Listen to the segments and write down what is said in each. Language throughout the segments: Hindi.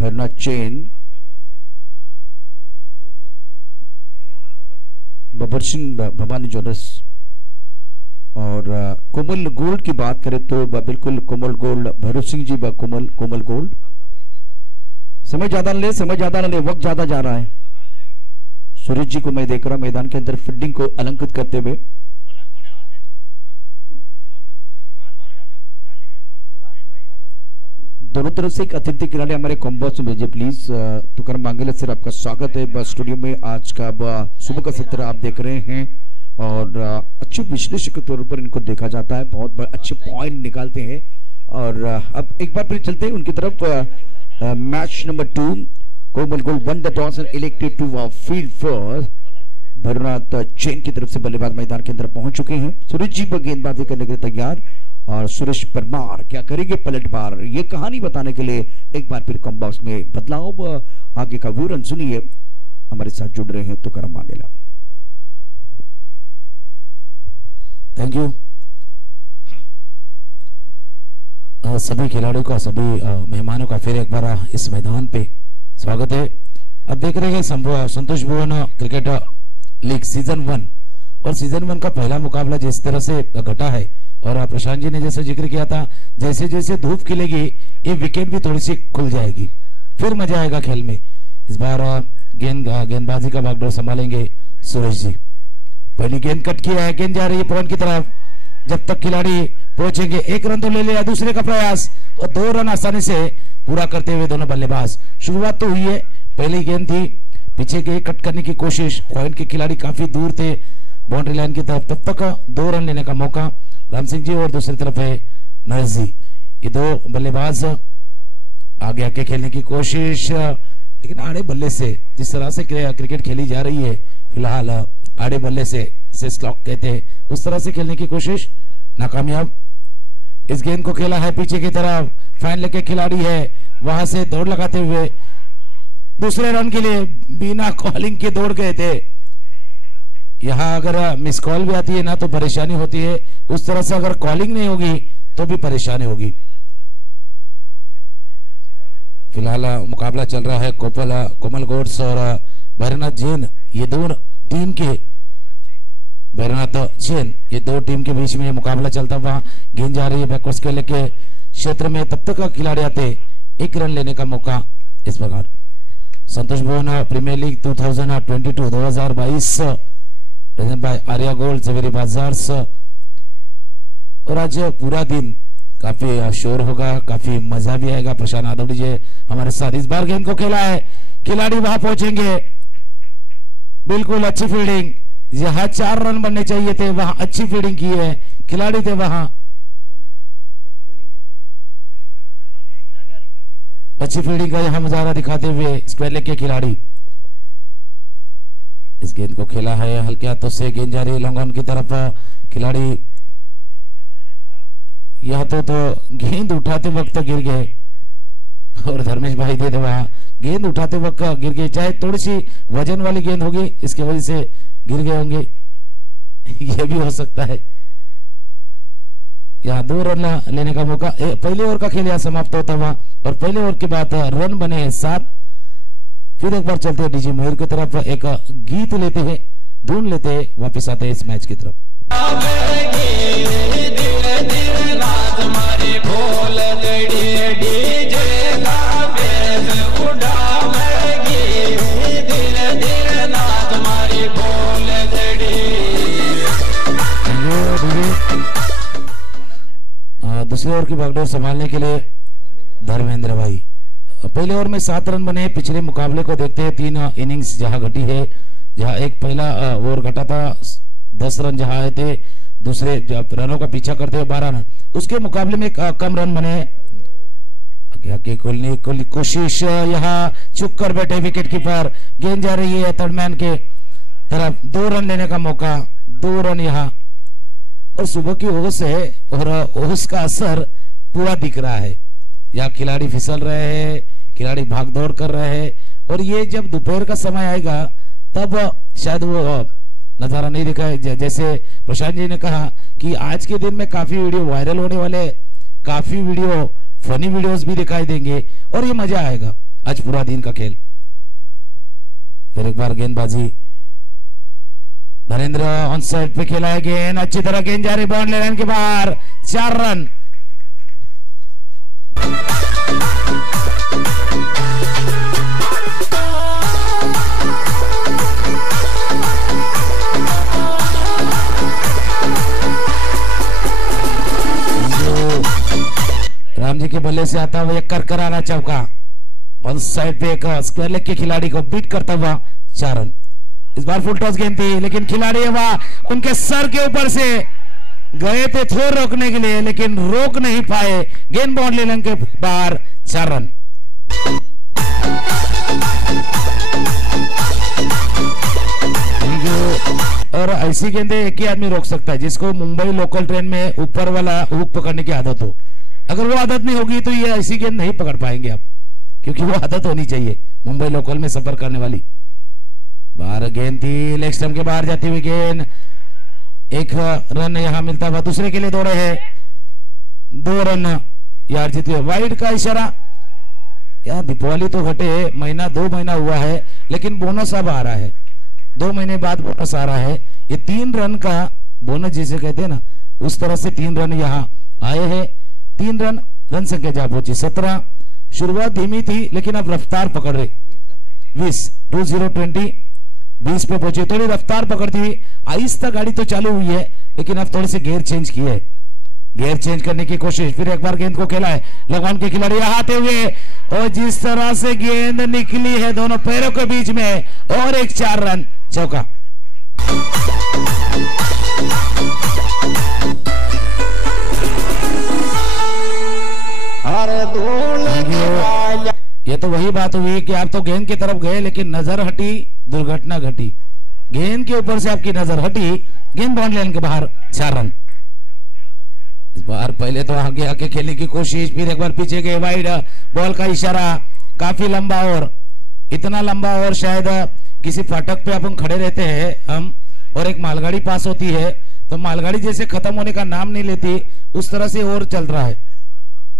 भरना चेन, बबर सिंह भवानी ज्वेलर्स। और कोमल गोल्ड की बात करें तो बिल्कुल कोमल गोल्ड भैरव सिंह जी कोमल गोल्ड। समय ज्यादा ले, समय ज्यादा ले, वक्त ज्यादा जा रहा है। सूरज जी को मैं देख रहा मैदान के अंदर फील्डिंग को अलंकृत करते हुए। दोनों तरफ से एक अतिथि खिलाड़ी हमारे कॉम्बॉक्स में भेजिए प्लीज। तुकाराम मांगेला सर, आपका स्वागत है स्टूडियो में। आज का सुबह का सत्र आप देख रहे हैं और अच्छे विश्लेषक के तौर पर इनको देखा जाता है, बहुत अच्छे पॉइंट निकालते हैं। और अब एक बार फिर चलते हैं उनकी तरफ। Match number 2, Komal gold won the toss and elected to field first. Bharnath chain की तरफ से बल्लेबाज मैदान के अंदर पहुंच चुके हैं। सूरज जी गेंदबाजी करने के लिए तैयार और सुरेश परमार क्या करेंगे पलटवार, ये कहानी बताने के लिए एक बार फिर कॉम्बॉक्स में बदलाव। आगे का विवरण सुनिए, हमारे साथ जुड़ रहे हैं तुकाराम मांगेला। Thank you. सभी खिलाड़ियों का, सभी मेहमानों का फिर एक बार इस मैदान पे स्वागत है। अब देख रहे हैं संतोष भुवन क्रिकेट लीग सीजन 1 और सीजन 1 का पहला मुकाबला जिस तरह से घटा है और प्रशांत जी ने जैसे जिक्र किया था, जैसे जैसे धूप खिलेगी ये विकेट भी थोड़ी सी खुल जाएगी, फिर मजा आएगा खेल में। इस बार गेंदबाजी का बागडोर संभालेंगे सुरेश जी। पहली गेंद कट किया है, गेंद जा रही है पॉइंट की तरफ। जब तक खिलाड़ी पहुंचेंगे, एक रन तो ले लिया, दूसरे का प्रयास और 2 रन आसानी से पूरा करते हुए दोनों बल्लेबाज। शुरुआत तो हुई है, पहली गेंद थी, पीछे के कट करने की कोशिश, पॉइंट के खिलाड़ी काफी दूर थे बाउंड्री लाइन की तरफ, तब तक 2 रन लेने का मौका राम सिंह जी और दूसरी तरफ है नरेश जी। ये 2 बल्लेबाज आगे आके खेलने की कोशिश, लेकिन आड़े बल्ले से जिस तरह से क्रिकेट खेली जा रही है फिलहाल, आड़े बल्ले से स्लॉक कहते हैं, उस तरह से खेलने की कोशिश नाकामयाब। इस गेंद को खेला है पीछे की तरफ, फाइन लेके खिलाड़ी है, वहां से दौड़ लगाते हुए दूसरे रन के लिए बिना कॉलिंग के दौड़ गए थे। यहां अगर मिस कॉल भी आती है ना तो परेशानी होती है, उस तरह से अगर कॉलिंग नहीं होगी तो भी परेशानी होगी। फिलहाल मुकाबला चल रहा है कोमल गोल्ड और भरनाथ जैन, ये 2 टीम के भरनाथ चेन, ये 2 टीम के बीच में मुकाबला चलता हुआ। गेंद जा रही है बैकवर्ड्स के लेके क्षेत्र में, तब तक खिलाड़ी आते 1 रन लेने का मौका। इस प्रकार Santosh Bhuvan premier league 2022 by Arya gold Javeri bazaars. और आज पूरा दिन काफी शोर होगा, काफी मजा भी आएगा। प्रशांत आदवड़ी जी हमारे साथ। इस बार गेंद को खेला है, खिलाड़ी वहां पहुंचेंगे, बिल्कुल अच्छी फील्डिंग, जहां 4 रन बनने चाहिए थे वहां अच्छी फील्डिंग की है, खिलाड़ी थे वहां, अच्छी फील्डिंग का यहां मुजाहरा दिखाते हुए स्क्वायर लेग के खिलाड़ी। इस गेंद को खेला है हल्के हाथों से, गेंद जा रही है लॉन्ग ऑन की तरफ। खिलाड़ी यह तो गेंद उठाते वक्त गिर गए और धर्मेश भाई दे वहां गेंद उठाते वक्त गिर गए, चाहे थोड़ी सी वजन वाली गेंद होगी इसकी वजह से गिर गए होंगे, यह भी हो सकता है। यहाँ 2 रन लेने का मौका। पहले ओवर का खेल यहाँ समाप्त होता हुआ और पहले ओवर के बाद रन बने हैं 7। फिर एक बार चलते हैं डीजी मयूर की तरफ, एक गीत लेते हैं, ढूंढ लेते हैं, वापिस आते हैं इस मैच की तरफ। दूसरे ओवर की बागडोर संभालने के लिए धर्मेंद्र भाई। पहले ओवर में 7 रन बने। पिछले मुकाबले को देखते हैं, 3 इनिंग्स जहां घटी है, जहां एक पहला ओवर घटा था 10 रन जहां आए थे, दूसरे रनों का पीछा करते हुए 12 रन, उसके मुकाबले में कम रन बने। आगे खोलने की कोशिश, यहाँ चुप कर बैठे विकेट कीपर, गेंद जा रही है थर्ड मैन के तरफ, 2 रन लेने का मौका, 2 रन यहाँ। और सुबह की ओस है और ओस का असर पूरा दिख रहा है, यहाँ खिलाड़ी फिसल रहे हैं, खिलाड़ी भाग दौड़ कर रहे हैं, और ये जब दोपहर का समय आएगा तब शायद वो नजारा नहीं दिखा। जैसे प्रशांत जी ने कहा कि आज के दिन में काफी वीडियो वायरल होने वाले, काफी वीडियो फनी वीडियोस भी दिखाई देंगे और ये मजा आएगा। आज पूरा दिन का खेल। फिर एक बार गेंदबाजी, नरेंद्र ऑन साइड पे खेला है गेंद, अच्छी तरह गेंद जा रही बाउंड्री लाइन के बाहर, 4 रन। राम जी के बल्ले से आता हुआ एक करारा चौका, ऑन साइड पे एक स्क्वायर लेग के खिलाड़ी को बीट करता हुआ 4 रन। इस बार फुल टॉस गेंद थी, लेकिन खिलाड़ी वह उनके सर के ऊपर से गए थे थ्रो रोकने के लिए, लेकिन रोक नहीं पाए। गेंद बाउंड्री लाइन के बाहर, 4 रन। और ऐसी गेंदे एक ही आदमी रोक सकता है, जिसको मुंबई लोकल ट्रेन में ऊपर वाला हुक पकड़ने की आदत हो। अगर वो आदत नहीं होगी तो ये ऐसी गेंद नहीं पकड़ पाएंगे आप, क्योंकि वो आदत होनी चाहिए मुंबई लोकल में सफर करने वाली। बाहर गेंद थी, लेग स्टंप के बाहर जाती हुई गेंद, 1 रन यहां मिलता हुआ। दूसरे के लिए दौड़े हैं, 2 रन यार जीत हुए। वाइड का इशारा, यार दीपावली तो घटे, महीना 2 महीना हुआ है, लेकिन बोनस अब आ रहा है, 2 महीने बाद बोनस आ रहा है। ये 3 रन का बोनस जिसे कहते हैं ना, उस तरह से 3 रन यहाँ आए हैं। 3 रन, रन संख्या जा पहुंची 17। शुरुआत धीमी थी, लेकिन अब रफ्तार पकड़ रहे। 20 पे पहुंचे, थोड़ी रफ्तार पकड़ती हुई आहिस्ता गाड़ी तो चालू हुई है, लेकिन अब थोड़े से गियर चेंज किए, गियर चेंज करने की कोशिश। फिर एक बार गेंद को खेला है, लगवान के खिलाड़ी आते हुए, और जिस तरह से गेंद निकली है दोनों पैरों के बीच में, और एक 4 रन चौका। ये तो वही बात हुई कि आप तो गेंद की तरफ गए, लेकिन नजर हटी, दुर्घटना घटी। गेंद के ऊपर से आपकी नजर हटी, गेंद बाउंड्री लाइन के बाहर, 4 रन। इस बार पहले तो आगे आके खेलने की कोशिश, फिर एक बार पीछे गए, वाइड बॉल का इशारा, काफी लंबा ओवर, इतना लंबा ओवर शायद किसी फाटक पे अपन खड़े रहते हैं हम, और एक मालगाड़ी पास होती है, तो मालगाड़ी जैसे खत्म होने का नाम नहीं लेती, उस तरह से ओवर चल रहा है,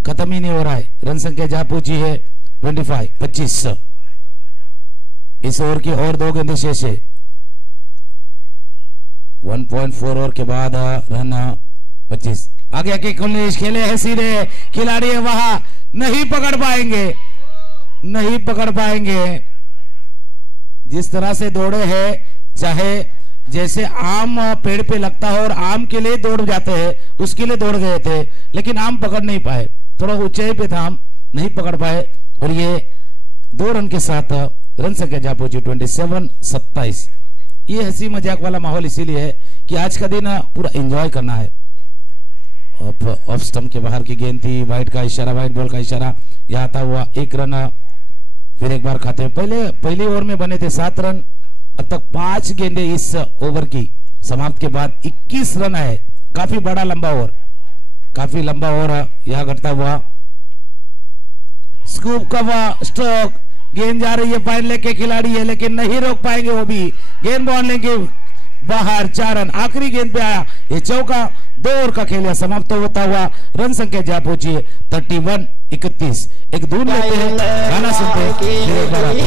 खत्म ही नहीं हो रहा है। रन संख्या जा पहुंची है 25। इस ओवर की और 2 गेंदें शेष है। 1.4 ओवर के बाद रन 25। आगे आगे खेले हैं सीधे, खिलाड़ी है वहां, नहीं पकड़ पाएंगे, नहीं पकड़ पाएंगे। जिस तरह से दौड़े हैं, चाहे जैसे आम पेड़ पे लगता हो और आम के लिए दौड़ जाते हैं, उसके लिए दौड़ गए थे, लेकिन आम पकड़ नहीं पाए, थोड़ा ऊंचाई पे था, आम नहीं पकड़ पाए। और ये 2 रन के साथ रन संख्या जा पहुंची 27-27। ये हंसी मजाक वाला माहौल इसीलिए है कि आज का दिन पूरा एंजॉय करना है। ऑफ स्टंप के बाहर की गेंद थी, वाइड का इशारा, वाइड बॉल का इशारा, यह आता हुआ 1 रन। फिर एक बार खाते हैं, पहली ओवर में बने थे 7 रन, अब तक 5 गेंदें इस ओवर की समाप्त के बाद 21 रन आए। काफी बड़ा लंबा ओवर, काफी लंबा ओवर यह घटता हुआ। स्कूप का स्ट्रोक, गेंद जा रही है, फाइन लेग के खिलाड़ी है, लेकिन नहीं रोक पाएंगे वो भी। गेंद बाउंड्री के बाहर, 4 रन। आखिरी गेंद पे आया ये चौका। 2 ओवर का खेल समाप्त होता हुआ रन संख्या जा पहुंची 31-31। एक दूर लेते हैं, गाना सुनते हैं, फिर एक बार आते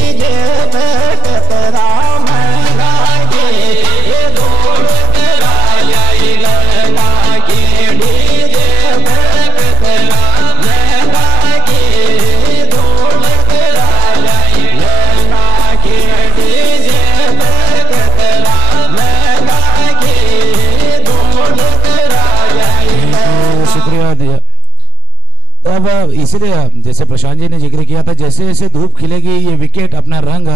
शुक्रिया दिया। तो अब इसलिए जैसे प्रशांत जी ने जिक्र किया था, जैसे जैसे धूप खिलेगी ये विकेट अपना रंग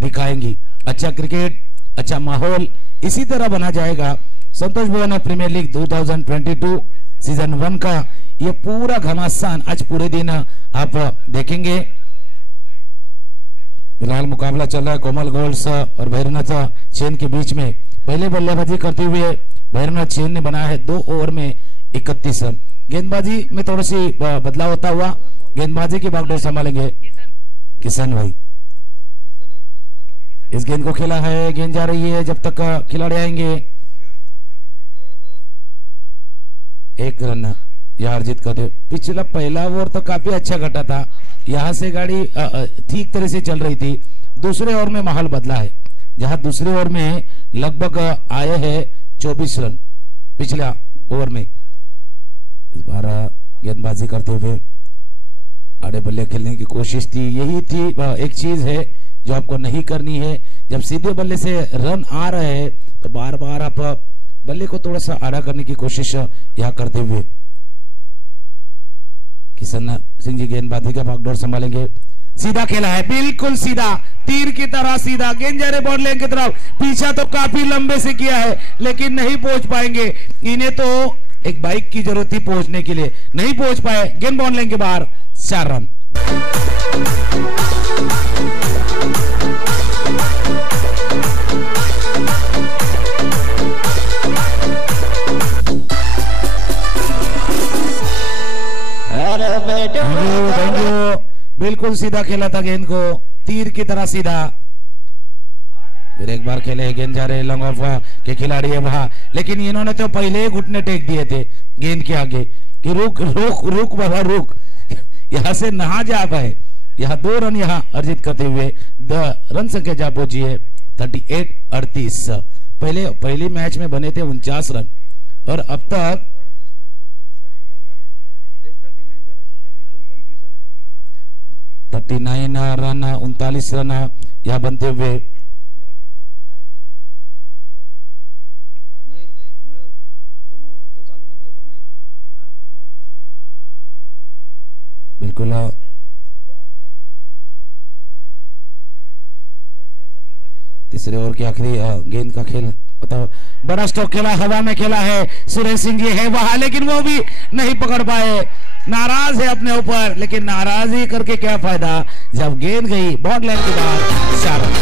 दिखाएंगी। अच्छा क्रिकेट, अच्छा माहौल इसी तरह बना जाएगा। संतोष भुवन प्रीमियर लीग 2022 सीजन 1 का ये पूरा घमासान आज पूरे दिन आप देखेंगे। फिलहाल मुकाबला चल रहा है कोमल गोल्ड्स और भैरवनाथ चेन के बीच में। पहले बल्लेबाजी करते हुए भैरवनाथ चेन ने बनाया है 2 ओवर में 31 रन। गेंदबाजी में थोड़ी सी बदलाव होता हुआ गेंदबाजी की बागडोर संभालेंगे किशन भाई। इस गेंद को खेला है, गेंद जा रही है, जब तक खिलाड़ी आएंगे 1 रन यार जीत कर। पिछला पहला ओवर तो काफी अच्छा घटा था, यहाँ से गाड़ी ठीक तरह से चल रही थी। दूसरे ओवर में माहौल बदला है, जहां दूसरे ओवर में लगभग आए हैं 24 रन पिछले ओवर में। इस बार गेंदबाजी करते हुए आड़े बल्ले खेलने की कोशिश थी। यही थी एक चीज है जो आपको नहीं करनी है। जब सीधे बल्ले से रन आ रहे हैं तो बार बार आप बल्ले को थोड़ा सा आड़ा करने की कोशिश यहाँ करते हुए किशन सिंह जी गेंदबाजी का बागडोर संभालेंगे। सीधा खेला है, बिल्कुल सीधा, तीर की तरह सीधा। गेंद जा रहे बॉल लेन की तरफ। पीछा तो काफी लंबे से किया है लेकिन नहीं पहुंच पाएंगे। इन्हें तो एक बाइक की जरूरत थी पहुंचने के लिए, नहीं पहुंच पाए। गेंद बॉल लेन के बाहर, 4 रन। बिल्कुल सीधा खेला था गेंद को, तीर की तरह सीधा। फिर एक बार खेले, गेंद जा रहे लॉन्ग ऑफ के खिलाड़ी है वहां, लेकिन इन्होंने तो पहले ही घुटने टेक दिए थे गेंद के आगे कि रुक रुक रुक बाबा रुक, यहां से नहा जा पाए। यहाँ 2 रन यहाँ अर्जित करते हुए रन संख्या जा पहुंची है 38-38। पहली मैच में बने थे 49 रन और अब तक 39 रन 39 रन यहाँ बनते हुए। बिल्कुल तीसरे ओवर की आखिरी गेंद का खेल बताओ। बड़ा स्ट्रोक खेला, हवा में खेला है, सुरेश सिंह जी है वहां लेकिन वो भी नहीं पकड़ पाए। नाराज है अपने ऊपर, लेकिन नाराजी करके क्या फायदा जब गेंद गई बॉल लाइन के बाद। 4 रन।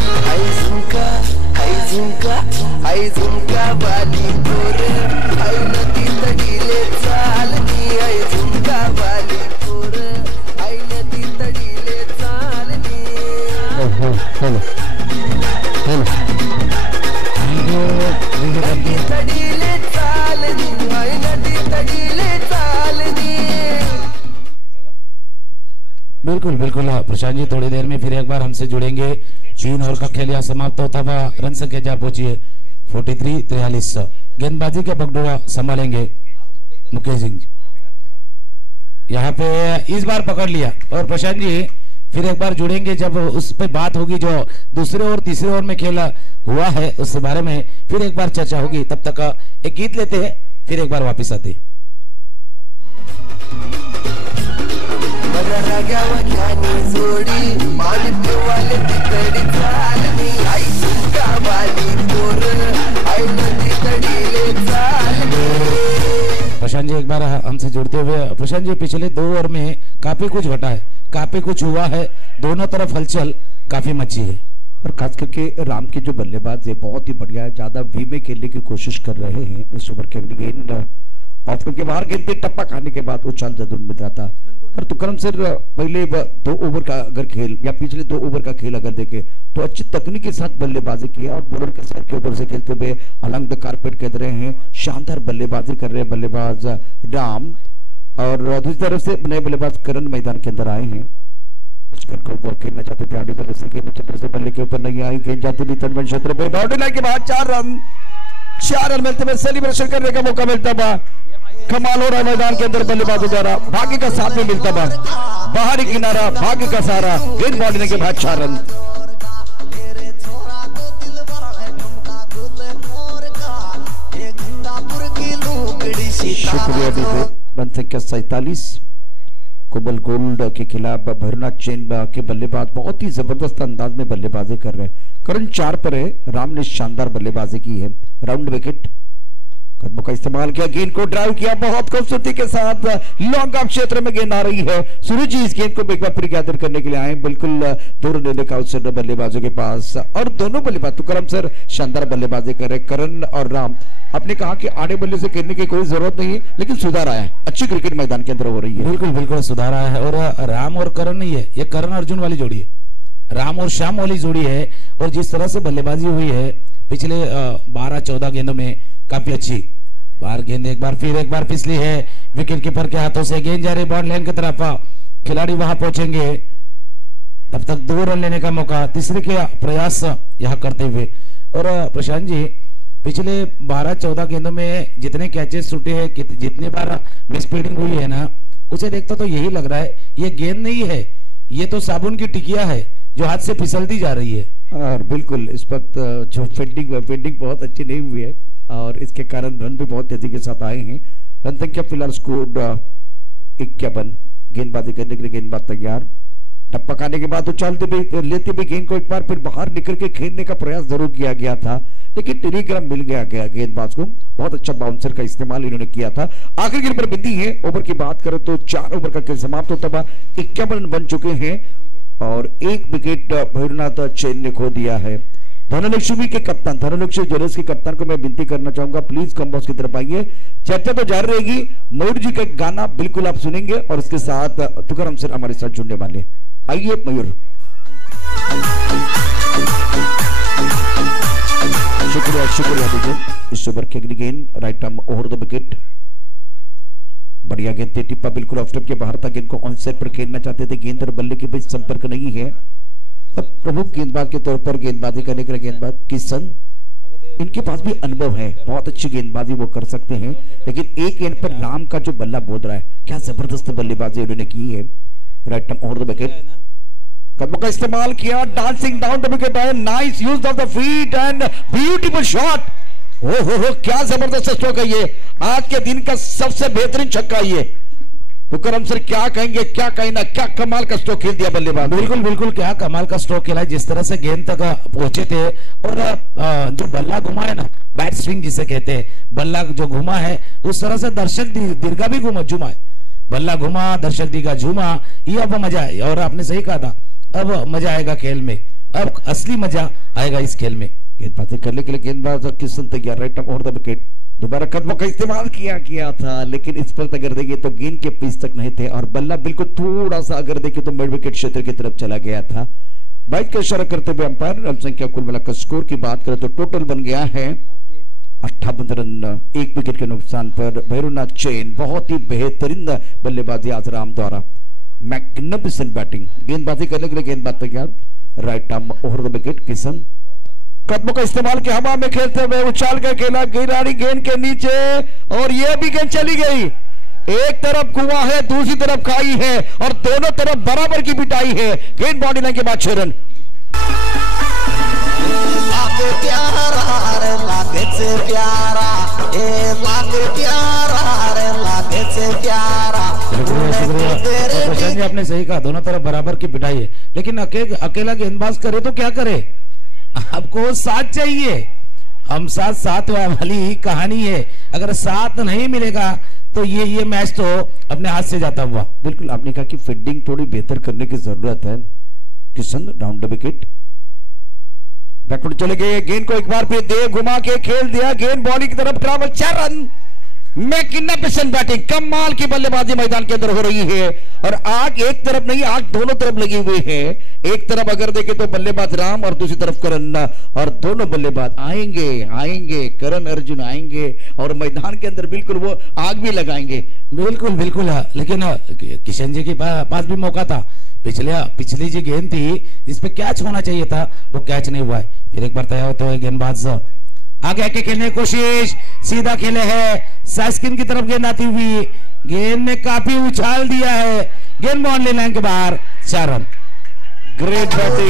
बिल्कुल बिल्कुल प्रशांत जी थोड़ी देर में फिर एक बार हमसे जुड़ेंगे। 3 ओवर का खेल यहाँ समाप्त होता हुआ रन संख्या जा पहुंची है 43-43। गेंदबाजी के बगडोरा संभालेंगे मुकेश सिंह। यहाँ पे इस बार पकड़ लिया और प्रशांत जी फिर एक बार जुड़ेंगे जब उस पे बात होगी जो दूसरे और तीसरे ओवर में खेला हुआ है उस बारे में फिर एक बार चर्चा होगी। तब तक एक गीत लेते हैं फिर एक बार वापिस आते। प्रशांत जी एक बार हमसे जुड़ते हुए। प्रशांत जी पिछले 2 ओवर में काफी कुछ घटा है, काफी कुछ हुआ है, दोनों तरफ हलचल काफी मची है और खास करके राम के जो बल्लेबाज है बहुत ही बढ़िया है, ज्यादा वी में खेलने की कोशिश कर रहे हैं। इस ओवर के अगली गेंद ऑफ के बाहर गेंद पे टप्पा खाने के बाद उछाल जरूर मिल रहा था। और तुकरम सर पहले 2 ओवर का अगर खेल या पिछले 2 ओवर का खेल अगर देखे तो अच्छी तकनीक के साथ बल्लेबाजी किया और बॉलर के साथ के ऊपर से खेलते हुए अलंग द कारपेट कह रहे हैं, शानदार बल्लेबाजी कर रहे हैं बल्लेबाज राम। और दूसरी तरफ से नए बल्लेबाज करण मैदान के अंदर आए हैं। वो खेलना चाहते थे आगे बल्ले से, गेंद क्षेत्र से बल्ले के ऊपर नहीं आई, गेंद जाती थी तटबंध क्षेत्र पे, बाउंड्री लाइन के बाद 4 रन मिलते हुए सेलिब्रेशन करने का मौका मिलता हुआ। कमाल हो रहा है मैदान के अंदर बल्लेबाजों द्वारा, भाग्य का साथ में मिलता हुआ, बाहरी किनारा भाग्य का सहारा, गेंद बॉल लेने के बाद 4 रन। शुक्रिया दीजिए। रन संख्या 47 कोबल गोल्ड के खिलाफ भरुना चेन के बल्लेबाज बहुत ही जबरदस्त अंदाज में बल्लेबाजी कर रहे हैं। करण 4 पर है, राम ने शानदार बल्लेबाजी की है। राउंड विकेट कदमों का इस्तेमाल किया, गेंद को ड्राइव किया बहुत खूबसूरती के साथ, लॉन्ग ऑफ क्षेत्र में गेंद आ रही है। सूरज जी इस गेंद को एक बार फिर गैदर करने के लिए आए, बिल्कुल दूर लेने का अवसर बल्लेबाजों के पास। और दोनों बल्लेबाज तुकरम सर शानदार बल्लेबाजी कर रहे, करण और राम। आपने कहा कि आड़े बल्ले से खेलने की कोई जरूरत नहीं है, लेकिन सुधार आया है, अच्छी क्रिकेट मैदान के अंदर हो रही है। बिल्कुल बिल्कुल सुधार आया है। और राम और करण नहीं है, ये करण अर्जुन वाली जोड़ी है, राम और श्याम वाली जोड़ी है। और जिस तरह से बल्लेबाजी हुई है पिछले 12-14 गेंदों में काफी अच्छी। बाहर गेंद एक बार फिसली है, विकेट कीपर के हाथों से। गेंद जा रही बॉल लाइन की तरफ, खिलाड़ी वहां पहुंचेंगे तब तक 2 रन लेने का मौका, तीसरे के प्रयास यहाँ करते हुए। और प्रशांत जी, पिछले 12-14 गेंदों में जितने कैचेस छूटे हैं, जितने बार मिस फील्डिंग हुई है ना, उसे देखता तो यही लग रहा है ये गेंद नहीं है, ये तो साबुन की टिकिया है जो हाथ से फिसलती जा रही है। और बिल्कुल इस वक्त जो फील्डिंग बहुत अच्छी नहीं हुई है और इसके कारण रन भी बहुत तेजी के साथ आए हैं। रन संख्या फिलहाल स्कोर 51। गेंदबाजी करने के लिए गेंदबाज तैयार। टप्पा खाने के बाद उछालते भी लेते भी गेंद को एक बार फिर बाहर निकल के खेलने का प्रयास जरूर किया गया था, लेकिन टेलीग्राम मिल गया गेंदबाज को। बहुत अच्छा बाउंसर का इस्तेमाल इन्होंने किया था। आखिरी गेंद पर बिंदी है। ओवर की बात करें तो 4 ओवर का खेल समाप्त होता हुआ 51 रन बन चुके हैं और 1 विकेट भैरवनाथ चैन ने खो दिया है। धनलक्ष्मी के कप्तान, धनलक्ष्मी ज्वेलर्स के कप्तान को मैं विनती करना चाहूंगा, प्लीज कम बॉक्स की तरफ आइए। चर्चा तो जारी रहेगी। मयूर जी का गाना बिल्कुल आप सुनेंगे और उसके साथ तुकाराम सर हमारे साथ जुड़ने वाले। आइए मयूर। शुक्रिया दीजिए। इस ओवर की अगली गेंद right arm over the wicket. बढ़िया गेंद थी, टिप्पा बिल्कुल ऑफ स्टंप के बाहर था। गेंद को ऑन साइड पर खेलना चाहते थे। गेंद और बल्ले के बीच संपर्क नहीं है। अब प्रमुख गेंदबाज के तौर पर गेंदबाजी करने के लिए गेंदबाज किशन, इनके पास भी अनुभव है, बहुत अच्छी गेंदबाजी वो कर सकते हैं। लेकिन एक गेंद पर राम का जो बल्ला बोध रहा है, क्या जबरदस्त बल्लेबाजी उन्होंने की है। Right arm over the wicket, कदमों का इस्तेमाल किया, dancing down the wicket, nice use of the feet and beautiful shot. हो क्या जबरदस्त स्ट्रोक है ये, आज के दिन का सबसे बेहतरीन छक्का ये। तुकाराम सर क्या कहेंगे, क्या कहना, क्या कमाल का स्ट्रोक खेल दिया बल्लेबाज। बिल्कुल क्या कमाल का स्ट्रोक खेला, जिस तरह से गेंद तक पहुंचे थे। और जो बल्ला घुमा है ना, बैट स्विंग जिसे कहते हैं, बल्ला जो घुमा है उस तरह से दर्शक दीर्घा भी झूमा है। बल्ला घुमा, दर्शक दीर्घा झूमा, ये अब मजा है। और आपने सही कहा था, अब मजा आएगा खेल में, अब असली मजा आएगा इस खेल में। गेंदबाजी करने के लिए गेंदबाज किशन तैयार। Right arm over the wicket, दोबारा कदमों का इस्तेमाल किया था, लेकिन इस वक्त अगर देखें तो गेंद के पिच तक नहीं थे और बल्ला बिल्कुल थोड़ा सा अगर देखें तो मिड विकेट क्षेत्र की तरफ चला गया था। बाइक का इशारा करते हुए अंपायर रन संख्या कुल मिलाकर स्कोर की बात करें तो टोटल बन गया है 58 रन। 1 विकेट के नुकसान पर भैरवनाथ चैन। बहुत ही बेहतरीन बल्लेबाजी आज राम द्वारा, मैग्निफिसेंट बैटिंग। गेंदबाजी करने के लिए गेंदबाज तैयार। Right arm over the wicket Kishan, कदमों का इस्तेमाल किया, हवा में खेलते हुए उछाल कर खेला, गिरारी गेंद के नीचे और यह भी गेंद चली गई। एक तरफ कुआं है, दूसरी तरफ खाई है और दोनों तरफ बराबर की पिटाई है। गेंद बॉडी लाइन के बाद 6 रन। शुक्रिया, आपने सही कहा, दोनों तरफ बराबर की पिटाई है। लेकिन अकेला गेंदबाज करे तो क्या करे, आपको साथ चाहिए। हम साथ वाली कहानी है, अगर साथ नहीं मिलेगा तो ये मैच तो अपने हाथ से जाता हुआ। बिल्कुल आपने कहा कि फील्डिंग थोड़ी बेहतर करने की जरूरत है। Kishan down the wicket, backward चले गए, गेंद को एक बार फिर दे घुमा के खेल दिया, गेंद बॉडी की तरफ ट्रैवल। 4 रन। मैग्निफिसेंट बैटिंग, कमाल की बल्लेबाजी मैदान के अंदर हो रही है और आग एक तरफ नहीं, आग दोनों तरफ लगी हुई है। एक तरफ अगर देखें तो बल्लेबाज राम और दूसरी तरफ करण, और दोनों बल्लेबाज आएंगे करण अर्जुन आएंगे और मैदान के अंदर बिल्कुल वो आग भी लगाएंगे। बिल्कुल लेकिन किशन जी के पास भी मौका था। पिछली जो गेंद थी जिसपे कैच होना चाहिए था वो कैच नहीं हुआ है। फिर एक बार तैयार होते हुए गेंदबाज आगे खेलने की कोशिश, सीधा खेले है, सास्किन की तरफ गेंद आती हुई, गेंद ने काफी उछाल दिया है, गेंद बाउंड्री लाइन के बाहर। 4 रन। Great batting.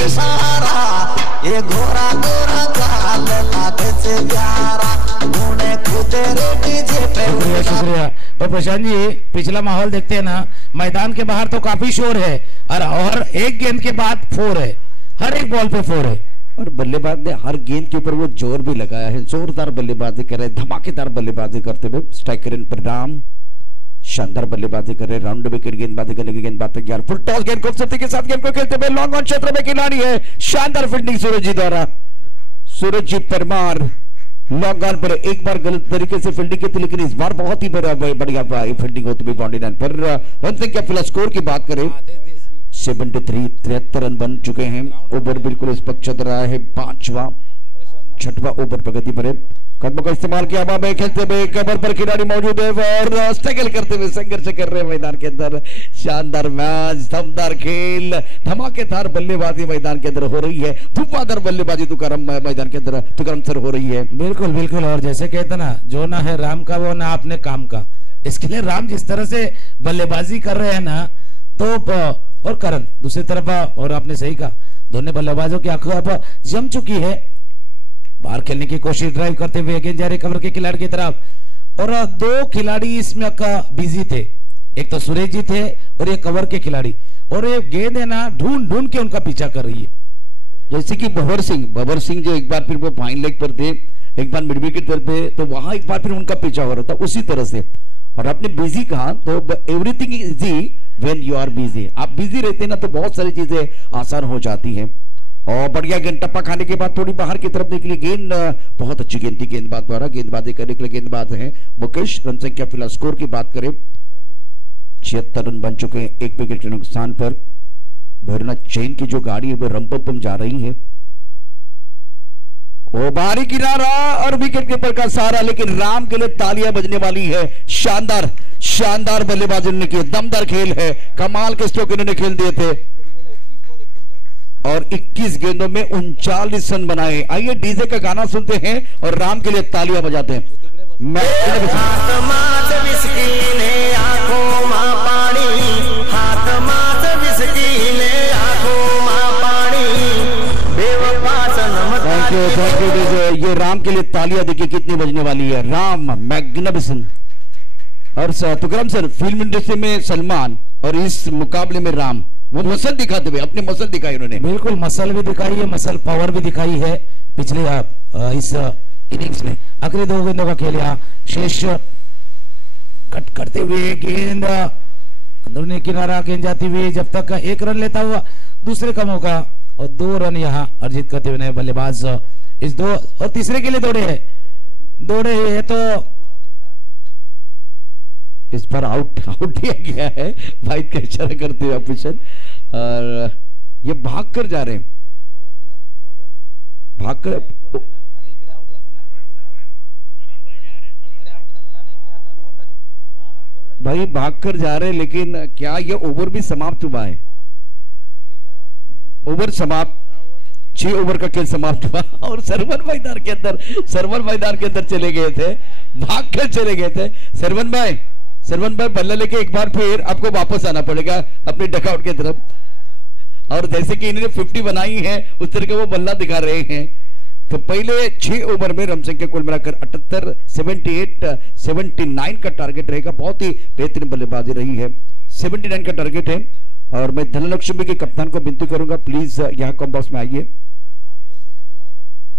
शुक्रिया। और प्रशांत जी, पिछला माहौल देखते हैं ना, मैदान के बाहर तो काफी शोर है और एक गेंद के बाद 4 है, हर एक बॉल पे 4 है। और बल्लेबाज ने हर गेंद के ऊपर वो जोर भी लगाया है, जोरदार बल्लेबाजी कर रहे, धमाकेदार बल्लेबाजी करते हुए। स्ट्राइकर इन पर राम शानदार बल्लेबाजी कर रहे, राउंड विकेट गेंदबाजी करने की गेंदबाज तैयार। फुल टॉस गेंद खूबसूरती के साथ गेंद को खेलते हुए लॉन्ग ऑन क्षेत्र में खिलाड़ी है, शानदार फील्डिंग सूरज जी द्वारा। सूरज जी परमार लॉन्ग ऑन पर एक बार गलत तरीके से फील्डिंग की थी, लेकिन इस बार बहुत ही बढ़िया फील्डिंग होती हुई बाउंड्री लाइन पर। रन संख्या फिलहाल स्कोर की बात करें 73 रन बन चुके हैं। ओवर बिल्कुल इस पक्ष चल रहा है 5वां 6वां ओवर प्रगति पर है। कदमों का इस्तेमाल किया, हवा में खेलते हुए कवर पर खिलाड़ी मौजूद है और स्ट्रगल करते हुए संघर्ष कर रहे हैं मैदान के अंदर। शानदार मैच, दमदार खेल, धमाकेदार बल्लेबाजी मैदान के अंदर हो रही है, धुआंधार बल्लेबाजी तुकाराम मैदान के अंदर तुकाराम सर हो रही है। बिल्कुल बिल्कुल, और जैसे कहते ना, जो ना है राम का वो ना अपने काम का। इसके लिए राम जिस तरह से बल्लेबाजी कर रहे हैं ना, तो और करण दूसरी तरफ, और आपने सही कहा, दोनों बल्लेबाजों की आंखें अब जम चुकी है। बाहर खेलने की कोशिश ड्राइव करते हुए गेंद जा रही कवर के खिलाड़ी की तरफ, और दो खिलाड़ी इसमें बिजी थे, एक तो सुरेश जी थे और एक कवर के खिलाड़ी, और ये गेंद है ना ढूंढ ढूंढ के उनका पीछा कर रही है। जैसे कि बबर सिंह जो एक बार फिर वो फाइन लेग पर थे, एक बार मिड विकेट पर थे, तो वहां एक बार फिर उनका पीछा हो रहा था उसी तरह से। और आपने बिजी कहा, तो everything is easy when you are busy. आप बिजी रहते हैं ना तो बहुत सारी चीजें आसान हो जाती हैं। और बढ़िया गेंद टप्पा खाने के बाद थोड़ी बाहर की तरफ निकली गेंद, बहुत अच्छी गेंद थी गेंदबाज द्वारा। गेंदबाजी करने के लिए गेंदबाज है मुकेश। रन संख्या फिलहाल स्कोर की बात करें 76 रन बन चुके हैं, 1 विकेट के नुकसान पर। भैरवनाथ चैन की जो गाड़ी है वो रंपम जा रही है, वो बाहरी किनारा और विकेट कीपर का सहारा, लेकिन राम के लिए तालियां बजने वाली है। शानदार शानदार बल्लेबाजी उन्होंने की, दमदार खेल है, कमाल के स्ट्रोक इन्होंने खेल दिए थे और 21 गेंदों में 39 रन बनाए। आइए डीजे का गाना सुनते हैं और राम के लिए तालियां बजाते हैं। Thank you DJ. ये राम के लिए तालियां देखिए कितनी बजने वाली है। राम मैग्निफिसेंट। और तुकाराम सर, फिल्म इंडस्ट्री में सलमान और इस मुकाबले में राम, वो मसल दिखाते हुए अपने मसल दिखाई उन्होंने। बिल्कुल, मसल भी दिखाई है, मसल पावर भी दिखाई है पिछले इस इनिंग्स में। आखिरी 2 गेंदों का खेल यहाँ शेष कट करते हुए गेंद अंदरूनी किनारा, गेंद जाती हुई, जब तक 1 रन लेता हुआ दूसरे का मौका, और 2 रन यहाँ अर्जित करते हुए बल्लेबाज इस 2 और तीसरे के लिए दौड़े है तो इस पर आउट दिया गया है वाइड का इशारा करते हुए ऑफिशियल। और ये भाग कर जा रहे हैं, भाग कर जा रहे हैं, लेकिन क्या ये ओवर भी समाप्त हुआ है? ओवर समाप्त, 6 ओवर का खेल समाप्त हुआ और सरवन मैदान के अंदर चले गए थे, भाग कर चले गए थे। सरवन भाई बल्ला लेके एक बार फिर आपको वापस आना पड़ेगा अपने डकआउट की तरफ। और जैसे कि इन्होंने 50 बनाई है उस तरह का वो बल्ला दिखा रहे हैं। तो पहले 6 ओवर में रन संख्या कुल मिलाकर 78, 78, 79 का टारगेट रहेगा। बहुत ही बेहतरीन बल्लेबाजी रही है, 79 का टारगेट है। और मैं धनलक्ष्मी के कप्तान को विनती करूंगा, प्लीज यहाँ कॉम्बॉक्स में आइए।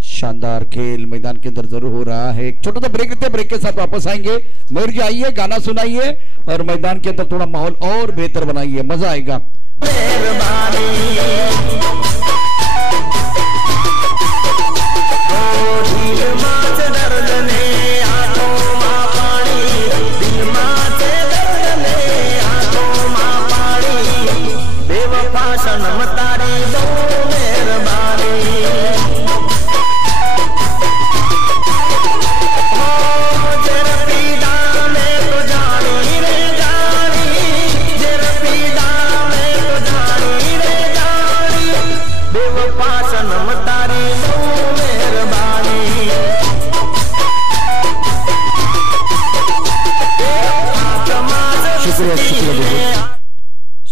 शानदार खेल मैदान के अंदर जरूर हो रहा है। एक छोटा सा ब्रेक लेते हैं, ब्रेक के साथ वापस आएंगे। मयूर जी आइए, गाना सुनाइए और मैदान के अंदर थोड़ा माहौल और बेहतर बनाइए, मजा आएगा।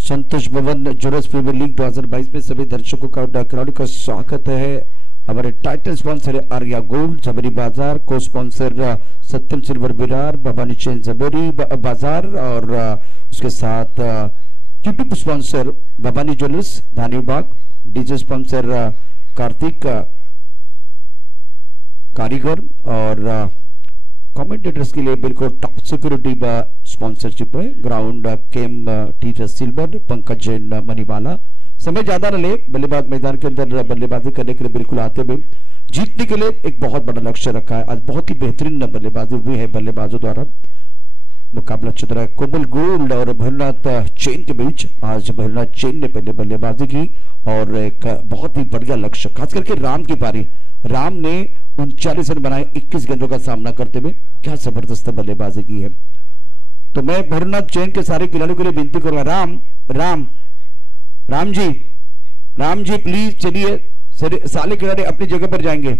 संतोष भवन जुड़स प्रीमियर लीग 2022 में सभी दर्शकों का खिलाड़ी का स्वागत है। हमारे टाइटल स्पॉन्सर है आर्या गोल्ड जबरी बाजार, को sponsor Satyam silver Virar, Bhavani chain Jabri Bazaar, और उसके साथ YouTube sponsor Bhavani jewellers Dhanibag, DJ sponsor Kartik Karigar, और कमेंटेटर्स के लिए बिल्कुल टॉप सिक्योरिटी स्पॉन्सरशिप है। ग्राउंड केम टीचर सिल्वर, पंकज जैन मनीवाला। समय ज्यादा न ले, बल्लेबाज मैदान के अंदर बल्लेबाजी करने के लिए बिल्कुल आते हुए जीतने के लिए एक बहुत बड़ा लक्ष्य रखा है। आज बहुत ही बेहतरीन बल्लेबाजी हुई है बल्लेबाजों द्वारा। मुकाबला चल रहा है कोमल गोल्ड और भैरवनाथ चैन के बीच। आज भैरवनाथ चैन ने पहले बल्लेबाजी की और एक बहुत ही बढ़िया लक्ष्य, खास करके राम की पारी। राम ने 39 रन बनाए 21 गेंदों का सामना करते हुए। क्या जबरदस्त बल्लेबाजी की है। तो मैं भैरवनाथ चैन के सारे खिलाड़ियों के लिए विनती करूंगा, राम जी प्लीज चलिए, सारे खिलाड़ी अपनी जगह पर जाएंगे।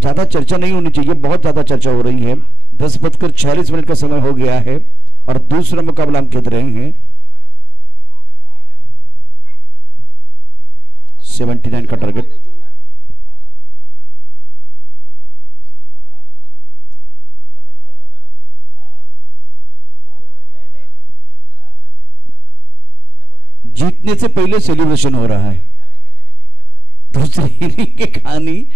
ज्यादा चर्चा नहीं होनी चाहिए, बहुत ज्यादा चर्चा हो रही है। 10:46 का समय हो गया है और दूसरा मुकाबला हम खेल रहे हैं 79 का टारगेट। जीतने से पहले सेलिब्रेशन हो रहा है दूसरी इनिंग की कहानी।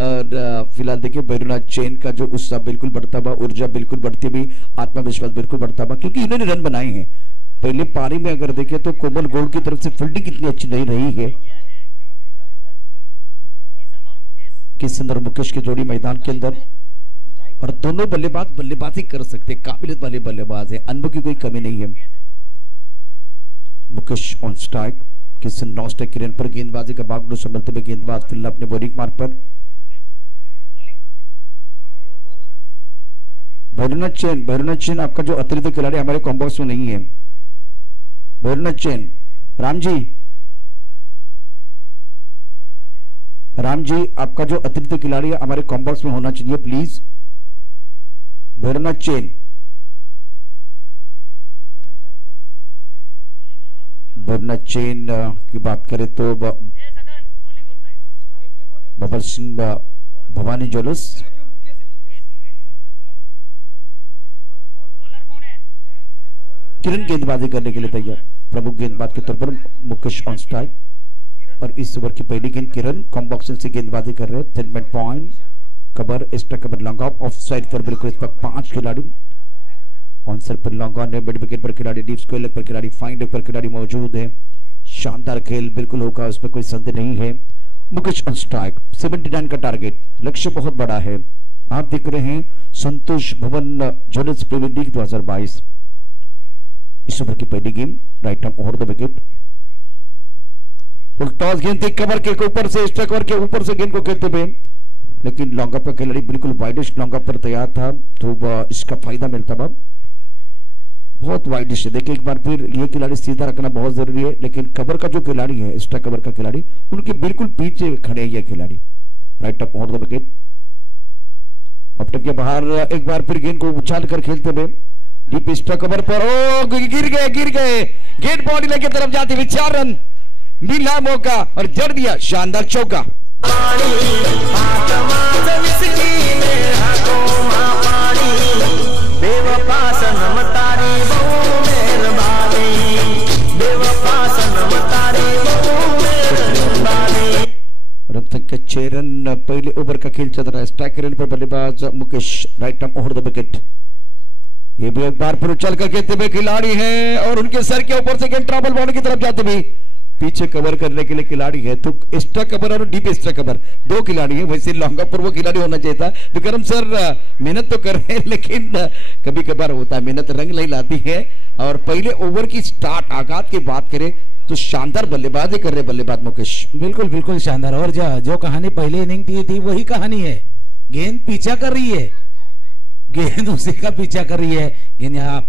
और फिलहाल देखिए भैरवनाथ चैन का जो उत्साह बिल्कुल बढ़ता हुआ, ऊर्जा बिल्कुल बढ़ती हुई, आत्मविश्वास बिल्कुल बढ़ता हुआ, क्योंकि इन्होंने रन बनाए हैं। पहले पारी में अगर देखें तो कोमल गोल्ड की तरफ से फील्डिंग इतनी अच्छी नहीं रही है। किशन और मुकेश की जोड़ी मैदान के अंदर, और दोनों बल्लेबाज बल्लेबाजी कर सकते, काबिलियत वाले बल्लेबाज है, अनुभव की कोई कमी नहीं है। Mukesh on strike, Kishan non strike Kiran पर गेंदबाजी का बागडोर संभलते हुए गेंदबाज फिलहाल अपने बोरिंग मार्ग पर। भैरवनाथ चैन आपका जो अतिरिक्त खिलाड़ी हमारे कॉम्बॉक्स में नहीं है। भैरवनाथ चैन, राम जी आपका जो अतिरिक्त खिलाड़ी है हमारे कॉम्बॉक्स में होना चाहिए प्लीज। भैरवनाथ चैन, की बात करें तो बबल सिंह भवानी ज्वेलर्स, किरण गेंदबाजी करने के लिए तैयार। प्रमुख गेंदबाज के तौर पर मुकेश ऑन स्ट्राइक और इस ओवर की पहली गेंद किरण कॉम्बॉक्सन से गेंदबाजी कर रहे हैं। 10 point cover, extra cover, long off, of side पर बिल्कुल इस पर 5 खिलाड़ी। ऑनसर पर लॉन्ग ऑन है, मिड विकेट पर खिलाड़ी, डीप स्क्वायर लेग पर खिलाड़ी, फाइन लेग पर खिलाड़ी मौजूद है। शानदार खेल बिल्कुल होगा, उसमें कोई संदेह नहीं है। मुकेश ऑन स्ट्राइक, 79 का टारगेट, लक्ष्य बहुत बड़ा है। आप देख रहे हैं संतोष भवन ज्वेलर्स प्रीमियर लीग 2022। इस ओवर की पहली गेंद right arm over the wicket, full toss गेंद थी कवर के ऊपर से, एक्स्ट्रा कवर के ऊपर से गेंद को खेलते हुए, लेकिन लॉन्ग अप का खिलाड़ी बिल्कुल वाइडिश लॉन्ग अप पर तैयार था, तो इसका फायदा मिलता था। बहुत वाइडिश है। देखिए एक बार फिर ये खिलाड़ी सीधा रखना बहुत जरूरी है, लेकिन कवर का जो खिलाड़ी है, एक्स्ट्रा कवर का खिलाड़ी, उनके बिल्कुल पीछे खड़े हैं ये खिलाड़ी। Right up over the wicket, अपने के बाहर एक बार फिर गेंद को उछाल कर खेलते हुए डीप एक्स्ट्रा कवर पर, ओ गिर गए गेंद बाउंड्री की तरफ जाती हुई, 4 रन मिला मौका और जड़ दिया शानदार चौका। रन पहले ओवर का खेल चल रहा है। स्ट्राइक रन पर बल्लेबाज Mukesh, right arm over the wicket. ये भी एक बार फिर उछल कर खेलते हुए खिलाड़ी है और उनके सर के ऊपर से गेंद ट्रबल बाउंड्री की तरफ जाते हुए, पीछे कवर करने के लिए खिलाड़ी है, तो एक्स्ट्रा कवर और डीप एक्स्ट्रा कवर 2 खिलाड़ी है। वैसे लॉन्ग अप पर वो खिलाड़ी होना चाहिए था। विक्रम सर मेहनत तो कर रहे हैं, लेकिन कभी कभार होता है, मेहनत रंग नहीं लाती है। और पहले ओवर की स्टार्ट आगाज की बात करें तो शानदार बल्लेबाजी कर रहे बल्लेबाज मुकेश, बिल्कुल शानदार। और जो कहानी पहले इनिंग की थी वही कहानी है। गेंद पीछा कर रही है, गेंद उसी का पीछा कर रही है। गेंद यहाँ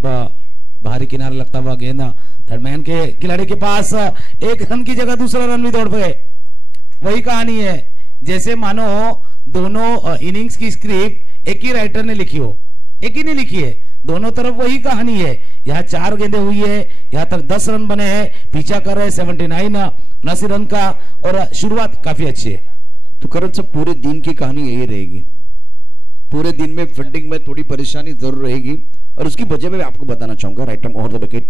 बाहरी किनारा लगता हुआ गेंद थर्डमैन के खिलाड़ी के पास, 1 रन की जगह दूसरा रन भी दौड़ गए। वही कहानी है, जैसे मानो दोनों इनिंग्स की स्क्रिप्ट एक ही राइटर ने लिखी हो, एक ही ने लिखी है, दोनों तरफ वही कहानी है। यहाँ 4 गेंदें हुई है, यहाँ तक 10 रन बने हैं, पीछा कर रहे 79 रन का, और शुरुआत काफी अच्छी है। तो करण सब पूरे दिन की कहानी यही रहेगी। पूरे दिन में फील्डिंग में थोड़ी परेशानी जरूर रहेगी और उसकी वजह मैं आपको बताना चाहूंगा। Right arm over the wicket,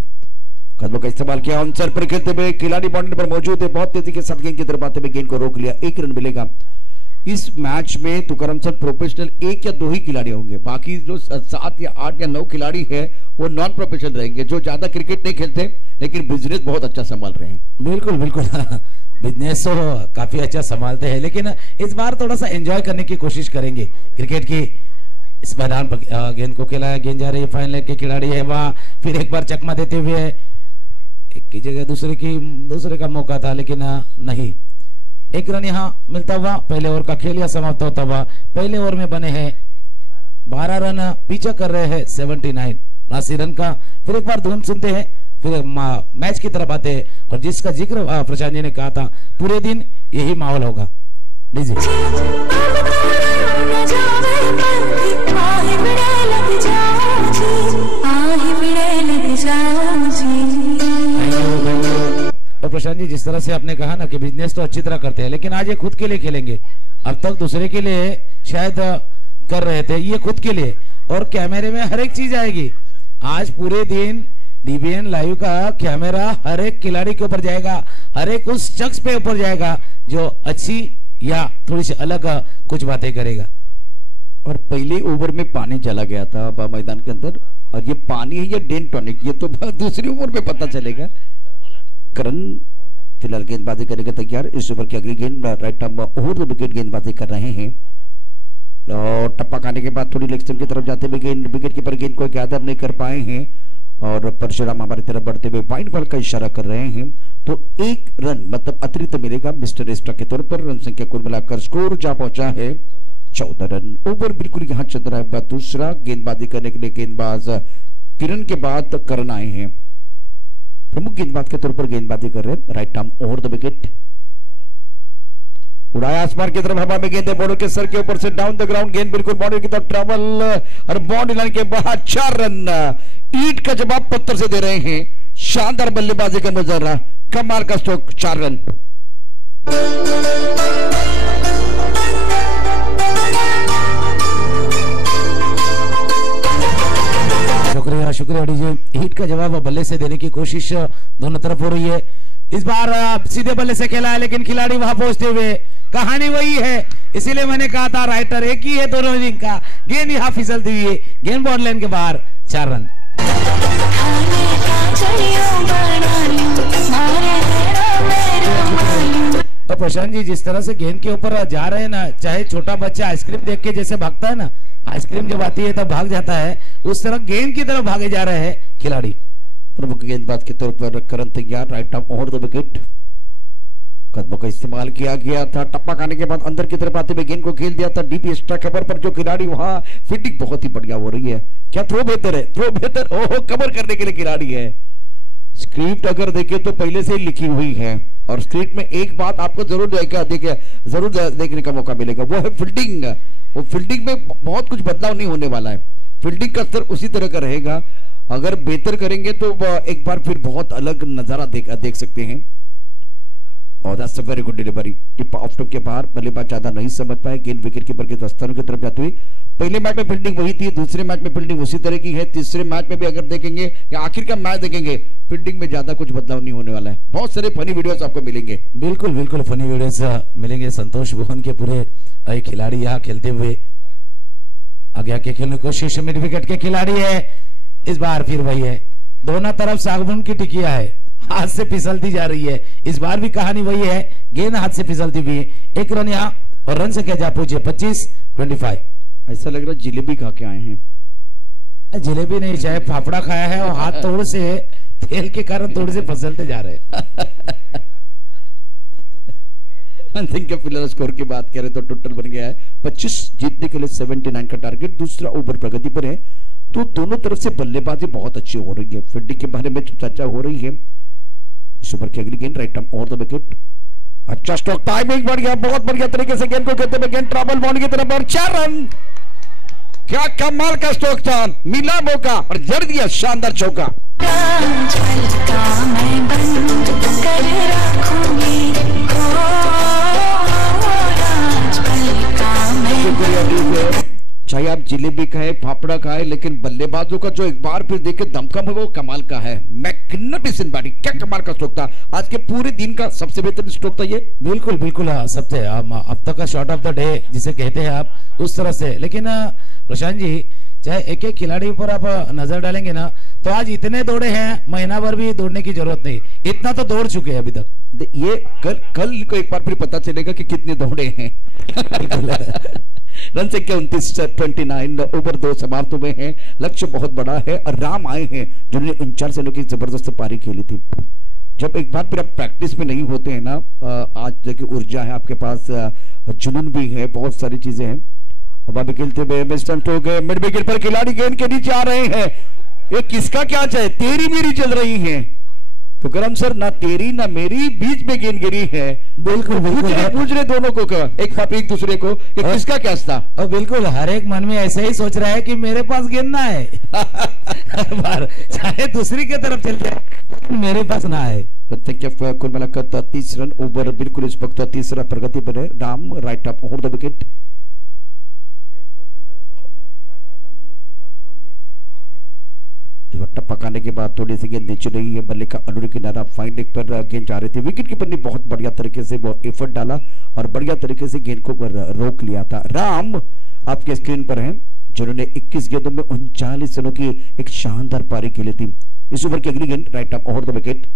कदमों का इस्तेमाल किया, आंसर पर खेलते हुए खिलाड़ी बाउंड्री पर मौजूद है, बहुत तेजी के साथ गेंद की तरफ आते हुए गेंद को रोक लिया। 1 रन मिलेगा। इस मैच में तुकाराम सर प्रोफेशनल 1 या 2 ही खिलाड़ी होंगे, बाकी जो 7 या 8 या 9 खिलाड़ी है वो नॉन प्रोफेशनल रहेंगे, जो ज्यादा क्रिकेट नहीं खेलते लेकिन बिजनेस बहुत अच्छा संभाल रहे हैं। बिल्कुल बिजनेस तो काफी अच्छा संभालते हैं, लेकिन इस बार थोड़ा सा एंजॉय करने की कोशिश करेंगे क्रिकेट की। इस मैदान पर गेंद को खिलाया, गेंद जा रही है फाइनल के खिलाड़ी है वहां, फिर एक बार चकमा देते हुए एक की जगह दूसरे का मौका था, लेकिन नहीं, एक रन यहाँ मिलता हुआ। पहले ओवर का खेल यह समाप्त होता हुआ। पहले ओवर में बने हैं 12 रन, पीछा कर रहे हैं 79 80 रन का। फिर एक बार धुन सुनते हैं, फिर मैच की तरफ आते हैं, और जिसका जिक्र प्रशांत जी ने कहा था पूरे दिन यही माहौल होगा। लीजिए और प्रशांत जी, जिस तरह से आपने कहा ना कि बिजनेस तो अच्छी तरह करते हैं, लेकिन आज ये खुद के लिए खेलेंगे। अब तक दूसरे के लिए शायद कर रहे थे, ये खुद के लिए, और कैमरे में हर एक चीज आएगी। आज पूरे दिन डीबीएन लाइव का कैमरा हर एक खिलाड़ी के ऊपर जाएगा, हर एक उस शख्स पे ऊपर जाएगा जो अच्छी या थोड़ी सी अलग कुछ बातें करेगा। और पहले ओवर में पानी चला गया था मैदान के अंदर, और ये पानी है या डेन टॉनिक ये तो दूसरी ओवर में पता चलेगा। करण फिलहाल गेंदबाजी करेगा तैयार। इस ओवर की अगली गेंद right arm over the wicket गेंदबाजी कर रहे हैं, और टप्पा खाने के बाद थोड़ी लेग स्टंप की तरफ जाते हुए गेंद विकेट कीपर गेंद को गैदर नहीं कर पाए हैं, और परशुराम हमारी तरफ बढ़ते हुए वाइड बॉल का इशारा कर रहे हैं। तो 1 रन मतलब अतिरिक्त मिलेगा मिस्टर एक्स्ट्रा के तौर पर। रन संख्या कुल मिलाकर स्कोर जा पहुंचा है 14 रन। ओवर बिल्कुल यहां चल रहा है दूसरा। गेंदबाजी करने के लिए गेंदबाज किरण के बाद करण आए हैं, प्रमुख गेंदबाज के तौर पर गेंदबाजी कर रहे हैं। Right arm over the wicket, उड़ाया आसमान की तरफ, हवा में गेंद है बॉलर के सर के ऊपर से डाउन द ग्राउंड, गेंद बिल्कुल बाउंड्री की तरफ ट्रैवल, और बाउंड्री लाइन के बाहर 4 रन। ईट का जवाब पत्थर से दे रहे हैं। शानदार बल्लेबाजी का नजारा, कमाल का स्ट्रोक, 4 रन। शुक्रिया शुक्रिया डीजे। हिट का जवाब बल्ले से देने की कोशिश दोनों तरफ हो रही है। इस बार सीधे बल्ले से खेला है, लेकिन खिलाड़ी वहां पहुंचते हुए, कहानी वही है, इसीलिए मैंने कहा था राइटर एक ही है दोनों इनिंग का। गेंद यहां फिसलती हुई, गेंद बॉल लाइन के बाहर, 4 रन। तो प्रशांत जी, जिस तरह से गेंद के ऊपर जा रहे हैं ना, चाहे छोटा बच्चा आइसक्रीम देख के जैसे भागता है ना, आइसक्रीम जब आती है तब भाग जाता है, उस तरह गेंद की तरफ भागे जा रहे हैं खिलाड़ी। प्रमुख गेंदबाज के तौर पर करण तैयार। Right arm over the wicket, कदमों का इस्तेमाल किया गया था। टप्पा खाने के बाद अंदर की तरफ आते हुए गेंद को खेल दिया था डीप एक्स्ट्रा कवर पर। जो खिलाड़ी वहां फील्डिंग बहुत ही बढ़िया हो रही है। क्या थ्रो बेहतर है, थ्रो बेहतर, ओहो कवर करने के लिए खिलाड़ी है। स्क्रिप्ट अगर देखे तो पहले से ही लिखी हुई है, और स्क्रिप्ट में एक बात आपको जरूर देखने का मौका मिलेगा, वो है फील्डिंग। वो फील्डिंग में बहुत कुछ बदलाव नहीं होने वाला है, फील्डिंग का स्तर उसी तरह का रहेगा। अगर बेहतर करेंगे तो एक बार फिर बहुत अलग नजारा देख सकते हैं। और that's a very good delivery. Tip off stump के बाहर बल्लेबाज ज्यादा नहीं समझ पाए, गेंद विकेट कीपर के दस्तानों की तरफ जाती हुई। पहले मैच में फील्डिंग वही थी, दूसरे मैच में फील्डिंग उसी तरह की है, तीसरे मैच में भी अगर देखेंगे या आखिर का मैच देखेंगे, फील्डिंग में ज्यादा कुछ बदलाव नहीं होने वाला है। बहुत सारे फनी वीडियोस आपको मिलेंगे। बिल्कुल बिल्कुल फनी वीडियोस मिलेंगे। संतोष भुवन के पूरे खिलाड़ी यहाँ खेलते हुए आगे आके खेलने की कोशिश, मिड विकेट के खिलाड़ी है। इस बार फिर वही है, दोनों तरफ सागवान की टिकिया है, हाथ से फिसलती जा रही है। इस बार भी कहानी वही है, गेंद हाथ से फिसलती हुई। 1 रन यहाँ, और रन संख्या जा पहुंचे 25-25। ऐसा लग रहा है जिलेबी खा के आए हैं। जिलेबी नहीं, चाहे फाफड़ा खाया है, और हाथ थोड़े से तेल के कारण थोड़े से फिसलते जा रहे हैं। फिलहाल स्कोर की बात करें तो टोटल बन गया है 25, जीतने के लिए 79 का टारगेट। दूसरा ओवर प्रगति पर है, तो दोनों तरफ से बल्लेबाजी बहुत अच्छी हो रही है। फील्डिंग के बारे में चर्चा हो रही है। इस ओवर की अगली गेंद right arm over the wicket, अच्छा स्ट्रोक, टाइमिंग बढ़िया, बहुत बढ़िया तरीके से गेंद को खेलते हुए गेंद ट्रैवल बाउंड्री की तरफ, और 4 रन। क्या कमाल का स्ट्रोक था, मिला मौका और जड़ दिया शानदार चौका। चाहे आप जिलेबी खाए, फाफड़ा खाए, लेकिन बल्लेबाजों का जो एक बार फिर देखे दमखम है वो कमाल का है। मैग्निफिसेंट बैटिंग, क्या कमाल का स्ट्रोक था। आज के पूरे दिन का सबसे बेहतरीन स्ट्रोक था ये। बिल्कुल बिल्कुल सबसे अब तक का शॉट ऑफ द डे जिसे कहते हैं आप, उस तरह से। लेकिन प्रशांत जी, चाहे एक एक खिलाड़ी पर आप नजर डालेंगे ना, तो आज इतने दौड़े हैं, महीना भर भी दौड़ने की जरूरत नहीं, इतना तो दौड़ चुके हैं अभी तक। ये कल को एक बार फिर पता चलेगा कि कितने दौड़े हैं। रन संख्या 29 ओवर 2 समाप्त हुए हैं। लक्ष्य बहुत बड़ा है और राम आए हैं जिन्होंने 49 रनों की जबरदस्त पारी खेली थी। जब एक बार फिर आप प्रैक्टिस में नहीं होते हैं ना, आज देखिए ऊर्जा है आपके पास, जुनून भी है, बहुत सारी चीजें हैं। अब अभी खेलते हुए मिस्टर हो गए, मिड विकेट पर खिलाड़ी गेंद के नीचे आ रहे हैं। ये किसका क्या चाहे, तेरी मेरी चल रही है। तो करम सर, ना तेरी ना मेरी, बीच में गेंद गिरी है। बिल्कुल बिल्कुल पूछ रहे दोनों को एक बार एक दूसरे को कि किसका क्या था। और बिल्कुल हर एक मन में ऐसे ही सोच रहा है कि मेरे पास गेंद ना है। हर बार चाहे दूसरी की तरफ चल जाए, मेरे पास ना है। कुल मिलाकर 30 रन ओवर बिल्कुल इस वक्त तीसरा प्रगति पर है। Ram right up over the wicket. पकाने के बाद थोड़ी सी गेंद नीचे रही है, बल्ले का अनुरी किनारा फाइन लेग पर गेंद जा रही थी। विकेट कीपर ने बहुत बढ़िया तरीके से वो एफर्ट डाला और बढ़िया तरीके से गेंद को रोक लिया था। राम आपके स्क्रीन पर हैं जिन्होंने 21 गेंदों में 39 रनों की एक शानदार पारी खेली थी। इस ओवर की अगली गेंद right up over the wicket.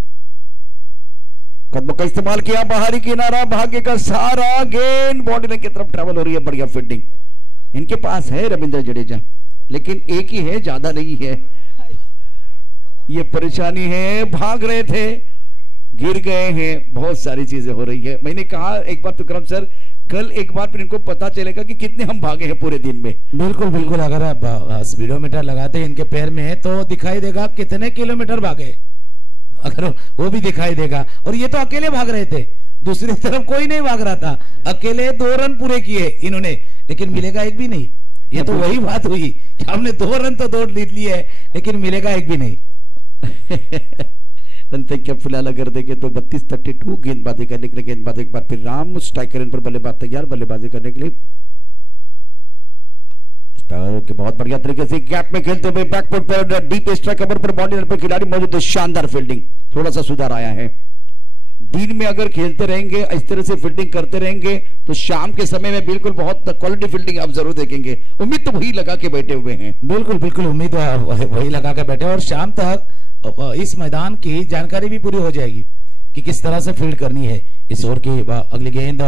कदमों का इस्तेमाल किया, बाहरी किनारा, भाग्य का सहारा, गेंद बाउंड्री की तरफ ट्रेवल हो रही है। बढ़िया फील्डिंग इनके पास है रविंद्र जडेजा, लेकिन एक ही है, ज्यादा नहीं है। ये परेशानी है, भाग रहे थे, गिर गए हैं, बहुत सारी चीजें हो रही है। मैंने कहा एक बार तो करम सर, कल एक बार फिर इनको पता चलेगा कि कितने हम भागे हैं पूरे दिन में। बिल्कुल बिल्कुल, अगर आप स्पीडोमीटर लगाते हैं इनके पैर में तो दिखाई देगा कितने किलोमीटर भागे, अगर वो भी दिखाई देगा। और ये तो अकेले भाग रहे थे, दूसरी तरफ कोई नहीं भाग रहा था, अकेले 2 रन पूरे किए इन्होंने, लेकिन मिलेगा एक भी नहीं। ये तो वही बात हुई कि हमने 2 रन तो दौड़ ली है, लेकिन मिलेगा एक भी नहीं। रन संख्या फिलहाल अगर देखें तो 32-32 गेंदबाजी करने के लिए। गेंदबाजी एक बार फिर राम, स्ट्राइकर पर बल्लेबाज तैयार बल्लेबाजी करने के लिए। बहुत बढ़िया तरीके से गैप में खेलते हुए बैकफुट पर डीप स्ट्राइक कवर पर बॉडी पर खिलाड़ी मौजूद है। शानदार फील्डिंग, थोड़ा सा सुधार आया है। दिन में अगर खेलते रहेंगे, इस तरह से फील्डिंग करते रहेंगे तो शाम के समय में बिल्कुल बहुत क्वालिटी फील्डिंग आप जरूर देखेंगे। उम्मीद तो वही लगा के बैठे हुए हैं। बिल्कुल बिल्कुल, उम्मीद वही लगा के बैठे, और शाम तक इस मैदान की जानकारी भी पूरी हो जाएगी कि किस तरह से फील्ड करनी है। इस ओवर की अगली गेंद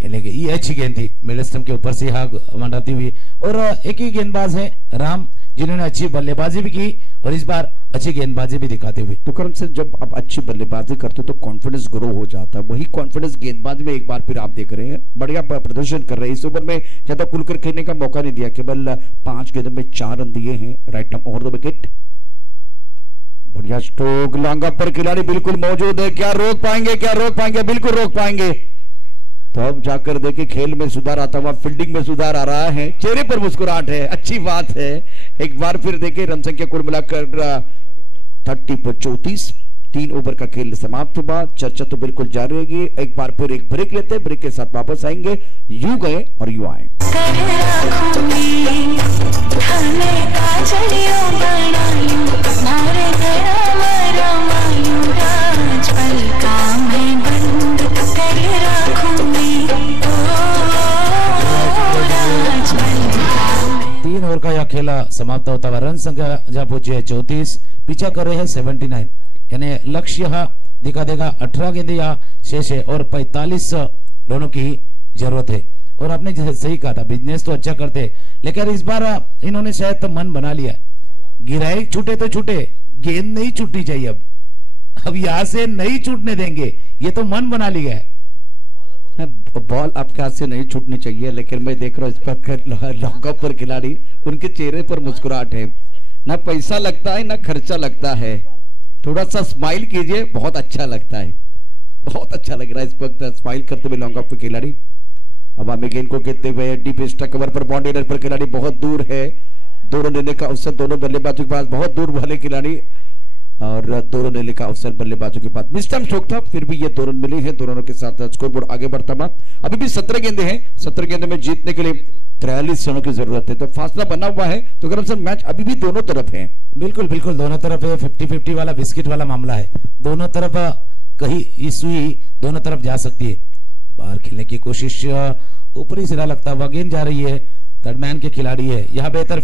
खेलेंगे, ये अच्छी गेंद थी, मिडल स्टंप के ऊपर से मंडराती हुई। और एक ही गेंदबाज है राम, जिन्होंने अच्छी बल्लेबाजी भी की और इस बार अच्छी गेंदबाजी भी दिखाते हुए। तो करम से जब आप अच्छी बल्लेबाजी करते हो तो कॉन्फिडेंस ग्रो हो जाता है, वही कॉन्फिडेंस गेंदबाजी में एक बार फिर आप देख रहे हैं बढ़िया प्रदर्शन कर रहे हैं। इस ओवर में ज्यादा खुलकर खेलने का मौका नहीं दिया, केवल 5 गेंदों में 4 रन दिए हैं। Right up over the wicket. बढ़िया स्ट्रोक, लॉन्ग पर खिलाड़ी बिल्कुल मौजूद है। क्या रोक पाएंगे, क्या रोक पाएंगे, बिल्कुल रोक पाएंगे। तो अब जाकर देखे खेल में सुधार आता हुआ, फील्डिंग में सुधार आ रहा है, चेहरे पर मुस्कुराहट है, अच्छी बात है। एक बार फिर देखे रन संख्या कुल मिलाकर 30 पर 34, 3 ओवर का खेल समाप्त हुआ। चर्चा तो बिल्कुल जारी रहेगी। एक बार फिर एक ब्रेक लेते हैं, ब्रेक के साथ वापस आएंगे। यू गए और यू आए। ओवर का यह खेला समाप्त होता हुआ रन संख्या जहां पहुंची है 34, पीछा कर रहे हैं 79, यानी लक्ष्य यहाँ दिखा देगा 18 गेंदे या शेष है और 45 रनों की जरूरत है। और आपने सही कहा था, बिजनेस तो अच्छा करते, लेकिन इस बार इन्होंने शायद तो मन बना लिया, गिराई छूटे तो छूटे, गेंद नहीं छूटनी चाहिए। अब यहां से नहीं छूटने देंगे, ये तो मन बना लिया है। बॉल आपके हाथ से नहीं छूटनी चाहिए, लेकिन मैं देख रहा हूँ इस पर लॉन्ग पर खिलाड़ी, उनके चेहरे पर मुस्कुराहट है। ना पैसा लगता है ना खर्चा लगता है, थोड़ा सा स्माइल कीजिए, बहुत अच्छा लगता है, बहुत अच्छा लग रहा है इस वक्त स्माइल करते हुए लॉन्ग पर खिलाड़ी। अब हमें गेंद को खेलते हुए डीप स्ट्राइक कवर पर बाउंड्री पर खिलाड़ी बहुत दूर है, 2 रन लेने का अवसर दोनों बल्लेबाजों के पास, बहुत दूर वाले खिलाड़ी और 2 रन लेने का अवसर बल्लेबाजों के पास। मिस्टर स्ट्रोक था, फिर भी ये 2 रन मिले हैं, 2 रनों के साथ स्कोरबोर्ड आगे बढ़ता हुआ। अभी भी 17 गेंदे हैं, 17 गेंदे में जीतने के लिए 43 रनों की जरूरत है, तो फासला बना हुआ है। तो अगर सर मैच अभी भी दोनों तरफ है। बिल्कुल बिल्कुल, दोनों तरफ है, 50-50 वाला बिस्किट वाला मामला है, दोनों तरफ कहीं सुई दोनों तरफ जा सकती है। बाहर खेलने की कोशिश, ऊपरी सिरा लगता हुआ गेंद जा रही है, थर्ड मैन के खिलाड़ी है, यहाँ बेहतर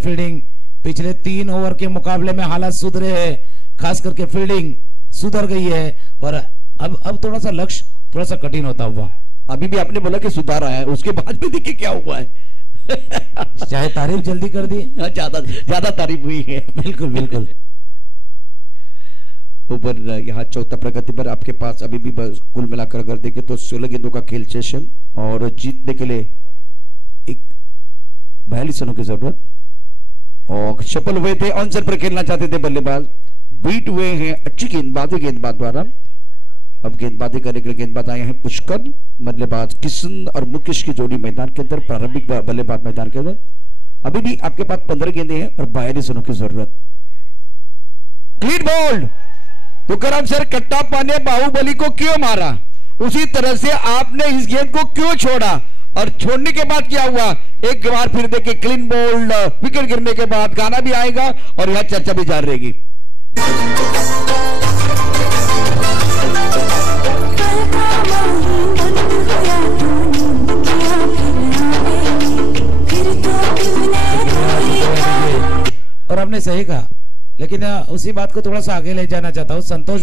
फील्डिंग पिछले 3 ओवर के मुकाबले में हालात सुधरे हैं, खास करके फील्डिंग सुधर गई है। और अब थोड़ा सा लक्ष्य थोड़ा सा कठिन होता हुआ। अभी भी आपने बोला कि सुधार आया है, उसके बाद भी देखिए क्या हुआ है। चाहे तारीफ जल्दी कर दी, ज्यादा ज्यादा तारीफ हुई है। बिल्कुल बिल्कुल। ऊपर यहाँ चौथा प्रगति पर आपके पास अभी भी कुल मिलाकर अगर देखें तो 16 गेंदों का खेल सेशन और जीतने के लिए 42 रनों की जरूरत। और सफल हुए थे, आंसर पर खेलना चाहते थे बल्लेबाज, बीट हुए हैं अच्छी गेंदबाजी गेंदबाज द्वारा। अब गेंदबाजी करने के लिए गेंदबाज आए हैं पुष्कर, बल्लेबाज किशन और मुकेश की जोड़ी मैदान के अंदर, प्रारंभिक बल्लेबाज मैदान के अंदर। अभी भी आपके पास 15 गेंदे हैं और 42 रनों की जरूरत। Clean bowled. Tukaram sir, Kattappa ने बाहुबली को क्यों मारा, उसी तरह से आपने इस गेंद को क्यों छोड़ा, और छोड़ने के बाद क्या हुआ, एक बार फिर देखे क्लीन बोल्ड। विकेट गिरने के बाद गाना भी आएगा और यह चर्चा भी जारी रहेगी। और आपने सही कहा, लेकिन उसी बात को थोड़ा सा आगे ले जाना चाहता हूँ। संतोष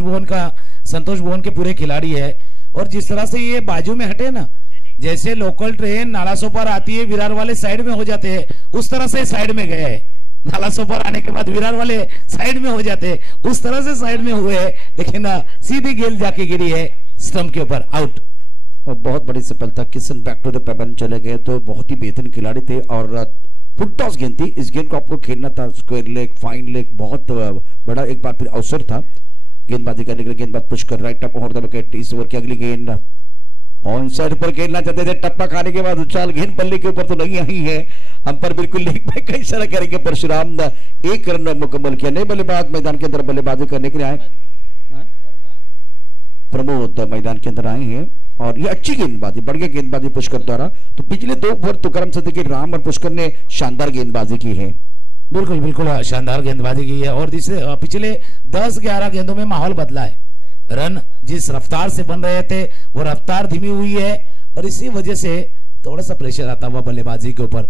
भुवन के पूरे खिलाड़ी है, और जिस तरह से ये बाजू में हटे ना, जैसे लोकल ट्रेन नालासोपारा आती है विरार वाले साइड में हो जाते हैं, उस तरह से साइड में गए हैं। नालासोपारा आने के बाद विरार वाले साइड में हो जाते हैं, उस तरह से साइड में हुए हैं, लेकिन सीधी गेंद जाके गिरी है स्टंप के ऊपर, आउट। और बहुत बड़ी सफलता, किशन बैक टू द पेबन चले गए, तो बहुत ही बेहतरीन खिलाड़ी थे और फुल टॉस गेंद थी। इस गेंद को आपको खेलना था, स्क्वायर लेग, फाइन लेग, बहुत बड़ा एक बार फिर अवसर था गेंदबाजी करने के लिए। गेंदबाज पुष्कर राइट अप और द विकेट। इस ओवर की अगली गेंद ऑन साइड पर खेलना चाहते थे, टप्पा खाने के बाद उछाल, गेंद बल्ले के ऊपर तो नहीं आई है, अंपायर बिल्कुल लेग पे कई सारा करेंगे। परशुराम 1 रन मुकम्मल किया। नए बल्लेबाज मैदान के अंदर बल्लेबाजी करने के लिए आए, प्रमोद मैदान के अंदर आए हैं, और ये अच्छी गेंदबाजी, बढ़िया गेंदबाजी पुष्कर द्वारा। तो पिछले 2 ओवर तुकाराम सर के राम और पुष्कर ने शानदार गेंदबाजी की है। बिल्कुल बिल्कुल शानदार गेंदबाजी की है, और जिससे पिछले 10-11 गेंदों में माहौल बदला है। रन जिस रफ्तार से बन रहे थे वो रफ्तार धीमी हुई है, और इसी वजह से थोड़ा सा प्रेशर आता हुआ बल्लेबाजी के ऊपर।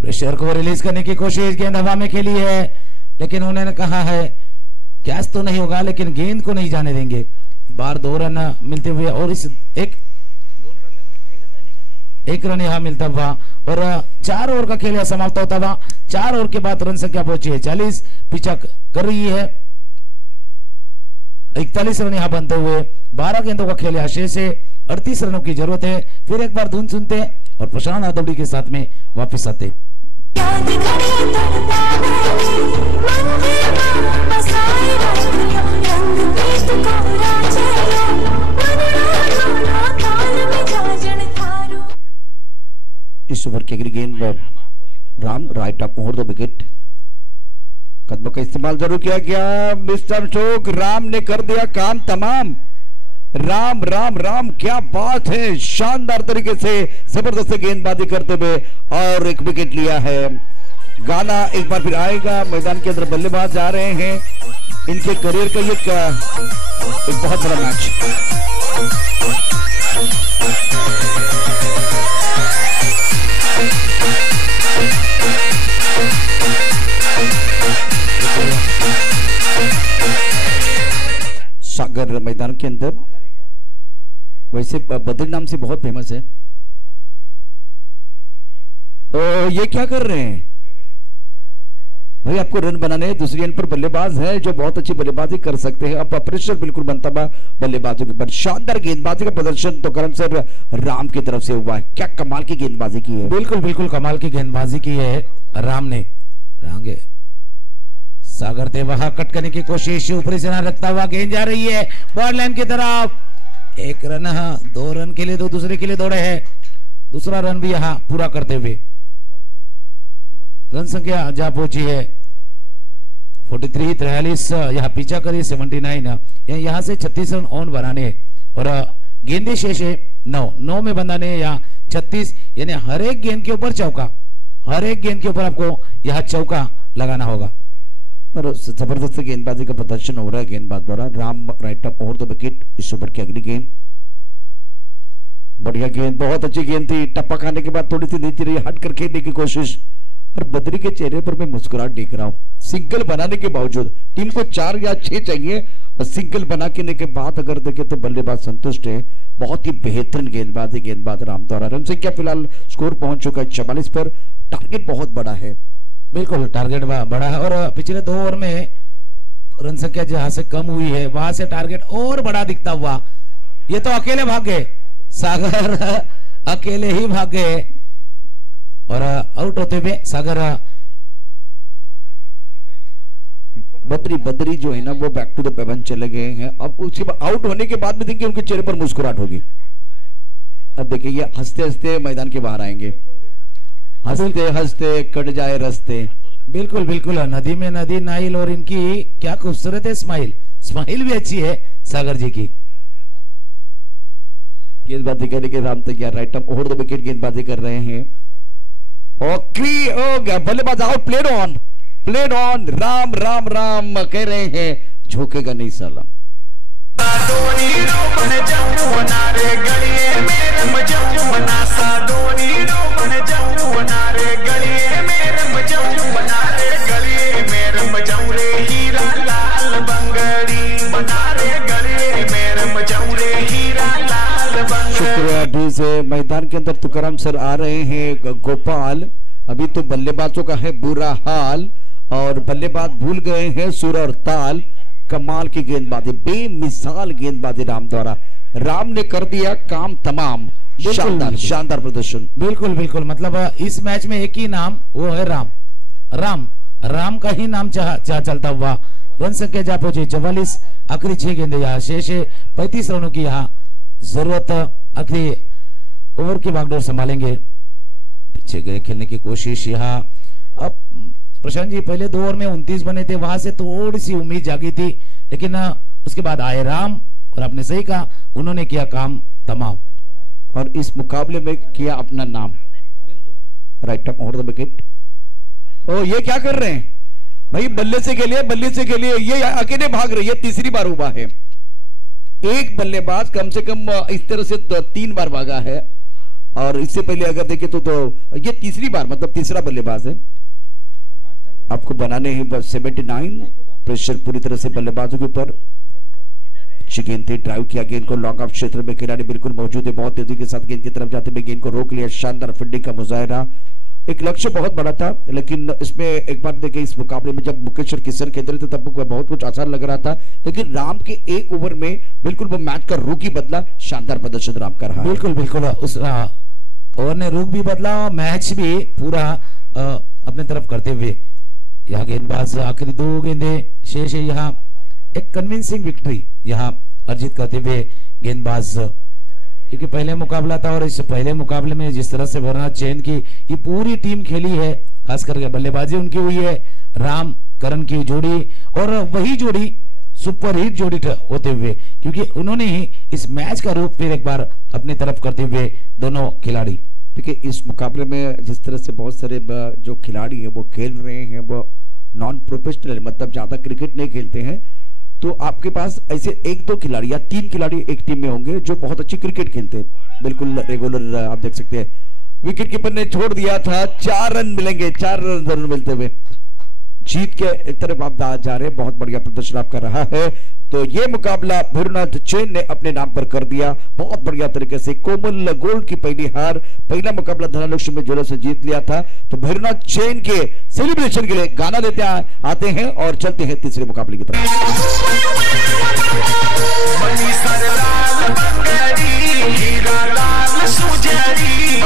प्रेशर को रिलीज करने की कोशिश, गेंद हवा में खेली है, लेकिन उन्होंने कहा है कैच तो नहीं होगा, लेकिन गेंद को नहीं जाने देंगे। बार 2 रन मिलते हुए, और इस एक रन यहाँ मिलता हुआ, और 4 ओवर का खेल समाप्त होता हुआ। 4 ओवर के बाद रन संख्या पहुंची है 40, पीछा कर रही है 41 रन यहाँ बनते हुए। 12 गेंदों का खेल शेष है, 38 रनों की जरूरत है। फिर एक बार धुन सुनते हैं और प्रशांत आदवड़ी के साथ में वापस आते। इस ओवर की अगली गेंद Ram right up over the wicket. कदमों का इस्तेमाल जरूर किया गया, मिस्टर चोक राम ने कर दिया काम तमाम। राम राम राम, क्या बात है, शानदार तरीके से जबरदस्त गेंदबाजी करते हुए और एक विकेट लिया है। गाना एक बार फिर आएगा। मैदान के अंदर बल्लेबाज जा रहे हैं, इनके करियर का ये एक बहुत बड़ा मैच। सागर मैदान के अंदर, वैसे बद्री नाम से बहुत फेमस है। तो ये क्या कर रहे हैं भाई, आपको रन बनाने हैं। दूसरी एंड पर बल्लेबाज है जो बहुत अच्छी बल्लेबाजी कर सकते हैं। अब प्रेशर बिल्कुल बनता हुआ बल्लेबाजों के ऊपर। शानदार गेंदबाजी का प्रदर्शन तो करम सर राम की तरफ से हुआ है। क्या कमाल की गेंदबाजी की है। बिल्कुल बिल्कुल कमाल की गेंदबाजी की है राम ने। रांगे सागर थे वहां कट करने की कोशिश, ऊपरी से रखता हुआ गेंद जा रही है बॉर्डर लाइन की तरफ। 1 रन, 2 रन के लिए 2 दूसरे के लिए दौड़े हैं। दूसरा रन भी यहाँ पूरा करते हुए रन संख्या जहां पहुंची है 43, 43 यहाँ पीछा करिए 79। यहाँ से 36 रन ऑन बनाने, और गेंदे शेष है 9 में बनाने यहाँ 36, यानी हर एक गेंद के ऊपर चौका, हर एक गेंद के ऊपर आपको यहाँ चौका लगाना होगा। और जबरदस्त गेंदबाजी का प्रदर्शन हो रहा है गेंदबाज द्वारा। Ram right up over the wicket. इस ओवर की अगली गेंद, बढ़िया गेंद, बहुत अच्छी गेंद थी। टप्पा खाने के बाद थोड़ी सी नीचे रही, हट कर खेलने की कोशिश, और बद्री के चेहरे पर मैं मुस्कुराहट देख रहा हूं। सिंगल बनाने के बावजूद टीम को 4 या 6 चाहिए और सिंगल बनाने के बाद अगर देखें तो बल्लेबाज संतुष्ट है। बहुत ही बेहतरीन गेंदबाज राम द्वारा। रन संख्या फिलहाल स्कोर पहुंच चुका है 44 पर। टारगेट बहुत बड़ा है। बिल्कुल टारगेट बड़ा है और पिछले 2 ओवर में रन संख्या जहां से कम हुई है वहां से टारगेट और बड़ा दिखता हुआ। ये तो अकेले भाग गए, सागर अकेले ही भाग गए और आउट होते हुए सागर। बद्री जो है ना वो बैक टू द पेवन चले गए हैं। अब उसके बाद आउट होने के बाद भी देखिए उनके चेहरे पर मुस्कुराहट होगी। अब देखिए ये हंसते हंसते मैदान के बाहर आएंगे, हंसते हंसते कट जाए रास्ते। बिल्कुल बिल्कुल, नदी में नदी नाइल और इनकी क्या खूबसूरत है स्माइल भी अच्छी है सागर जी की। गेंदबाजी करने के राम तैयार, right up over the wicket गेंदबाजी कर रहे हैं। बल्लेबाज out, played on. Ram Ram Ram कह रहे हैं, झोंकेगा नहीं साला। शुक्रिया से मैदान के अंदर तुकाराम सर आ रहे हैं। गोपाल, अभी तो बल्लेबाजों का है बुरा हाल और बल्लेबाज भूल गए हैं सुर और ताल। कमाल की गेंदबाजी, बेमिसाल गेंदबाजी राम द्वारा। राम ने कर दिया काम तमाम। शानदार प्रदर्शन। बिल्कुल बिल्कुल, मतलब इस मैच में एक ही नाम, वो है राम का ही नाम चलता हुआ। रन संख्या जा पहुंची 44। आखिरी 6 गेंदे यहाँ शेष 35 रनों की यहाँ जरूरत। आखिरी ओवर की बागडोर संभालेंगे। पीछे गए खेलने की कोशिश यहाँ। अब प्रशांत जी पहले 2 ओवर में 29 बने थे, वहां से थोड़ी सी उम्मीद जागी थी, लेकिन उसके बाद आए राम और आपने सही कहा, उन्होंने किया काम तमाम और इस मुकाबले में किया अपना नाम। Right up over the wicket. ओ ये क्या कर रहे हैं भाई, बल्ले से खेलिए। ये अकेले भाग रही है, तीसरी बार हुआ है। एक बल्लेबाज कम से कम इस तरह से 3 बार भागा है और इससे पहले अगर देखें तो ये तीसरी बार, मतलब तीसरा बल्लेबाज है। आपको बनाने हैं बस 79। प्रेशर पूरी तरह से बल्लेबाजों के ऊपर। अच्छी गेंद थी, ड्राइव किया गेंद को, लॉन्ग ऑफ क्षेत्र में खिलाड़ी बिल्कुल मौजूद है। बहुत तेजी के साथ गेंद की तरफ जाते हुए गेंद को रोक लिया। शानदार फील्डिंग का मुजाहरा। एक लक्ष्य बहुत बड़ा था, लेकिन इसमें एक बार देखिए इस मुकाबले में जब मुकेश और किशन खेल रहे थे तब बहुत कुछ आसान लग रहा था, लेकिन राम के 1 ओवर में बिल्कुल वो मैच का रुख ही बदला। शानदार प्रदर्शन राम का रहा। बिल्कुल उस ओवर ने रुख भी बदला और मैच भी पूरा अपने तरफ करते हुए। यहाँ गेंदबाज आखिरी 2 गेंदे शेष है। यहाँ एक कन्विंसिंग विक्ट्री यहाँ अर्जित करते हुए गेंदबाज, क्योंकि पहले मुकाबला था और इस पहले मुकाबले में जिस तरह से भरना चैन की ये पूरी टीम खेली है, खास करके बल्लेबाजी उनकी हुई है। राम करण की जोड़ी और वही जोड़ी सुपर हिट जोड़ी होते हुए, क्योंकि उन्होंने ही इस मैच का रूप फिर एक बार अपनी तरफ करते हुए दोनों खिलाड़ी। देखिए इस मुकाबले में जिस तरह से बहुत सारे जो खिलाड़ी हैं वो खेल रहे हैं, वो नॉन प्रोफेशनल, मतलब ज्यादा क्रिकेट नहीं खेलते हैं, तो आपके पास ऐसे 1-2 खिलाड़ी या 3 खिलाड़ी एक टीम में होंगे जो बहुत अच्छी क्रिकेट खेलते हैं, बिल्कुल रेगुलर। आप देख सकते हैं विकेट कीपर ने छोड़ दिया था, 4 रन मिलेंगे, 4 रन जरूर मिलते हुए जीत के एक तरफ आप जा रहे हैं। बहुत बढ़िया प्रदर्शन आपका रहा है। तो ये मुकाबला भैरवनाथ चैन ने अपने नाम पर कर दिया बहुत बढ़िया तरीके से। कोमल गोल्ड की पहली हार, पहला मुकाबला धनालक्ष्मी में जोरों से जीत लिया था। तो भैरवनाथ चैन के सेलिब्रेशन के लिए गाना लेते आते हैं और चलते हैं तीसरे मुकाबले की तरफ। हीरा लाल सुजरी,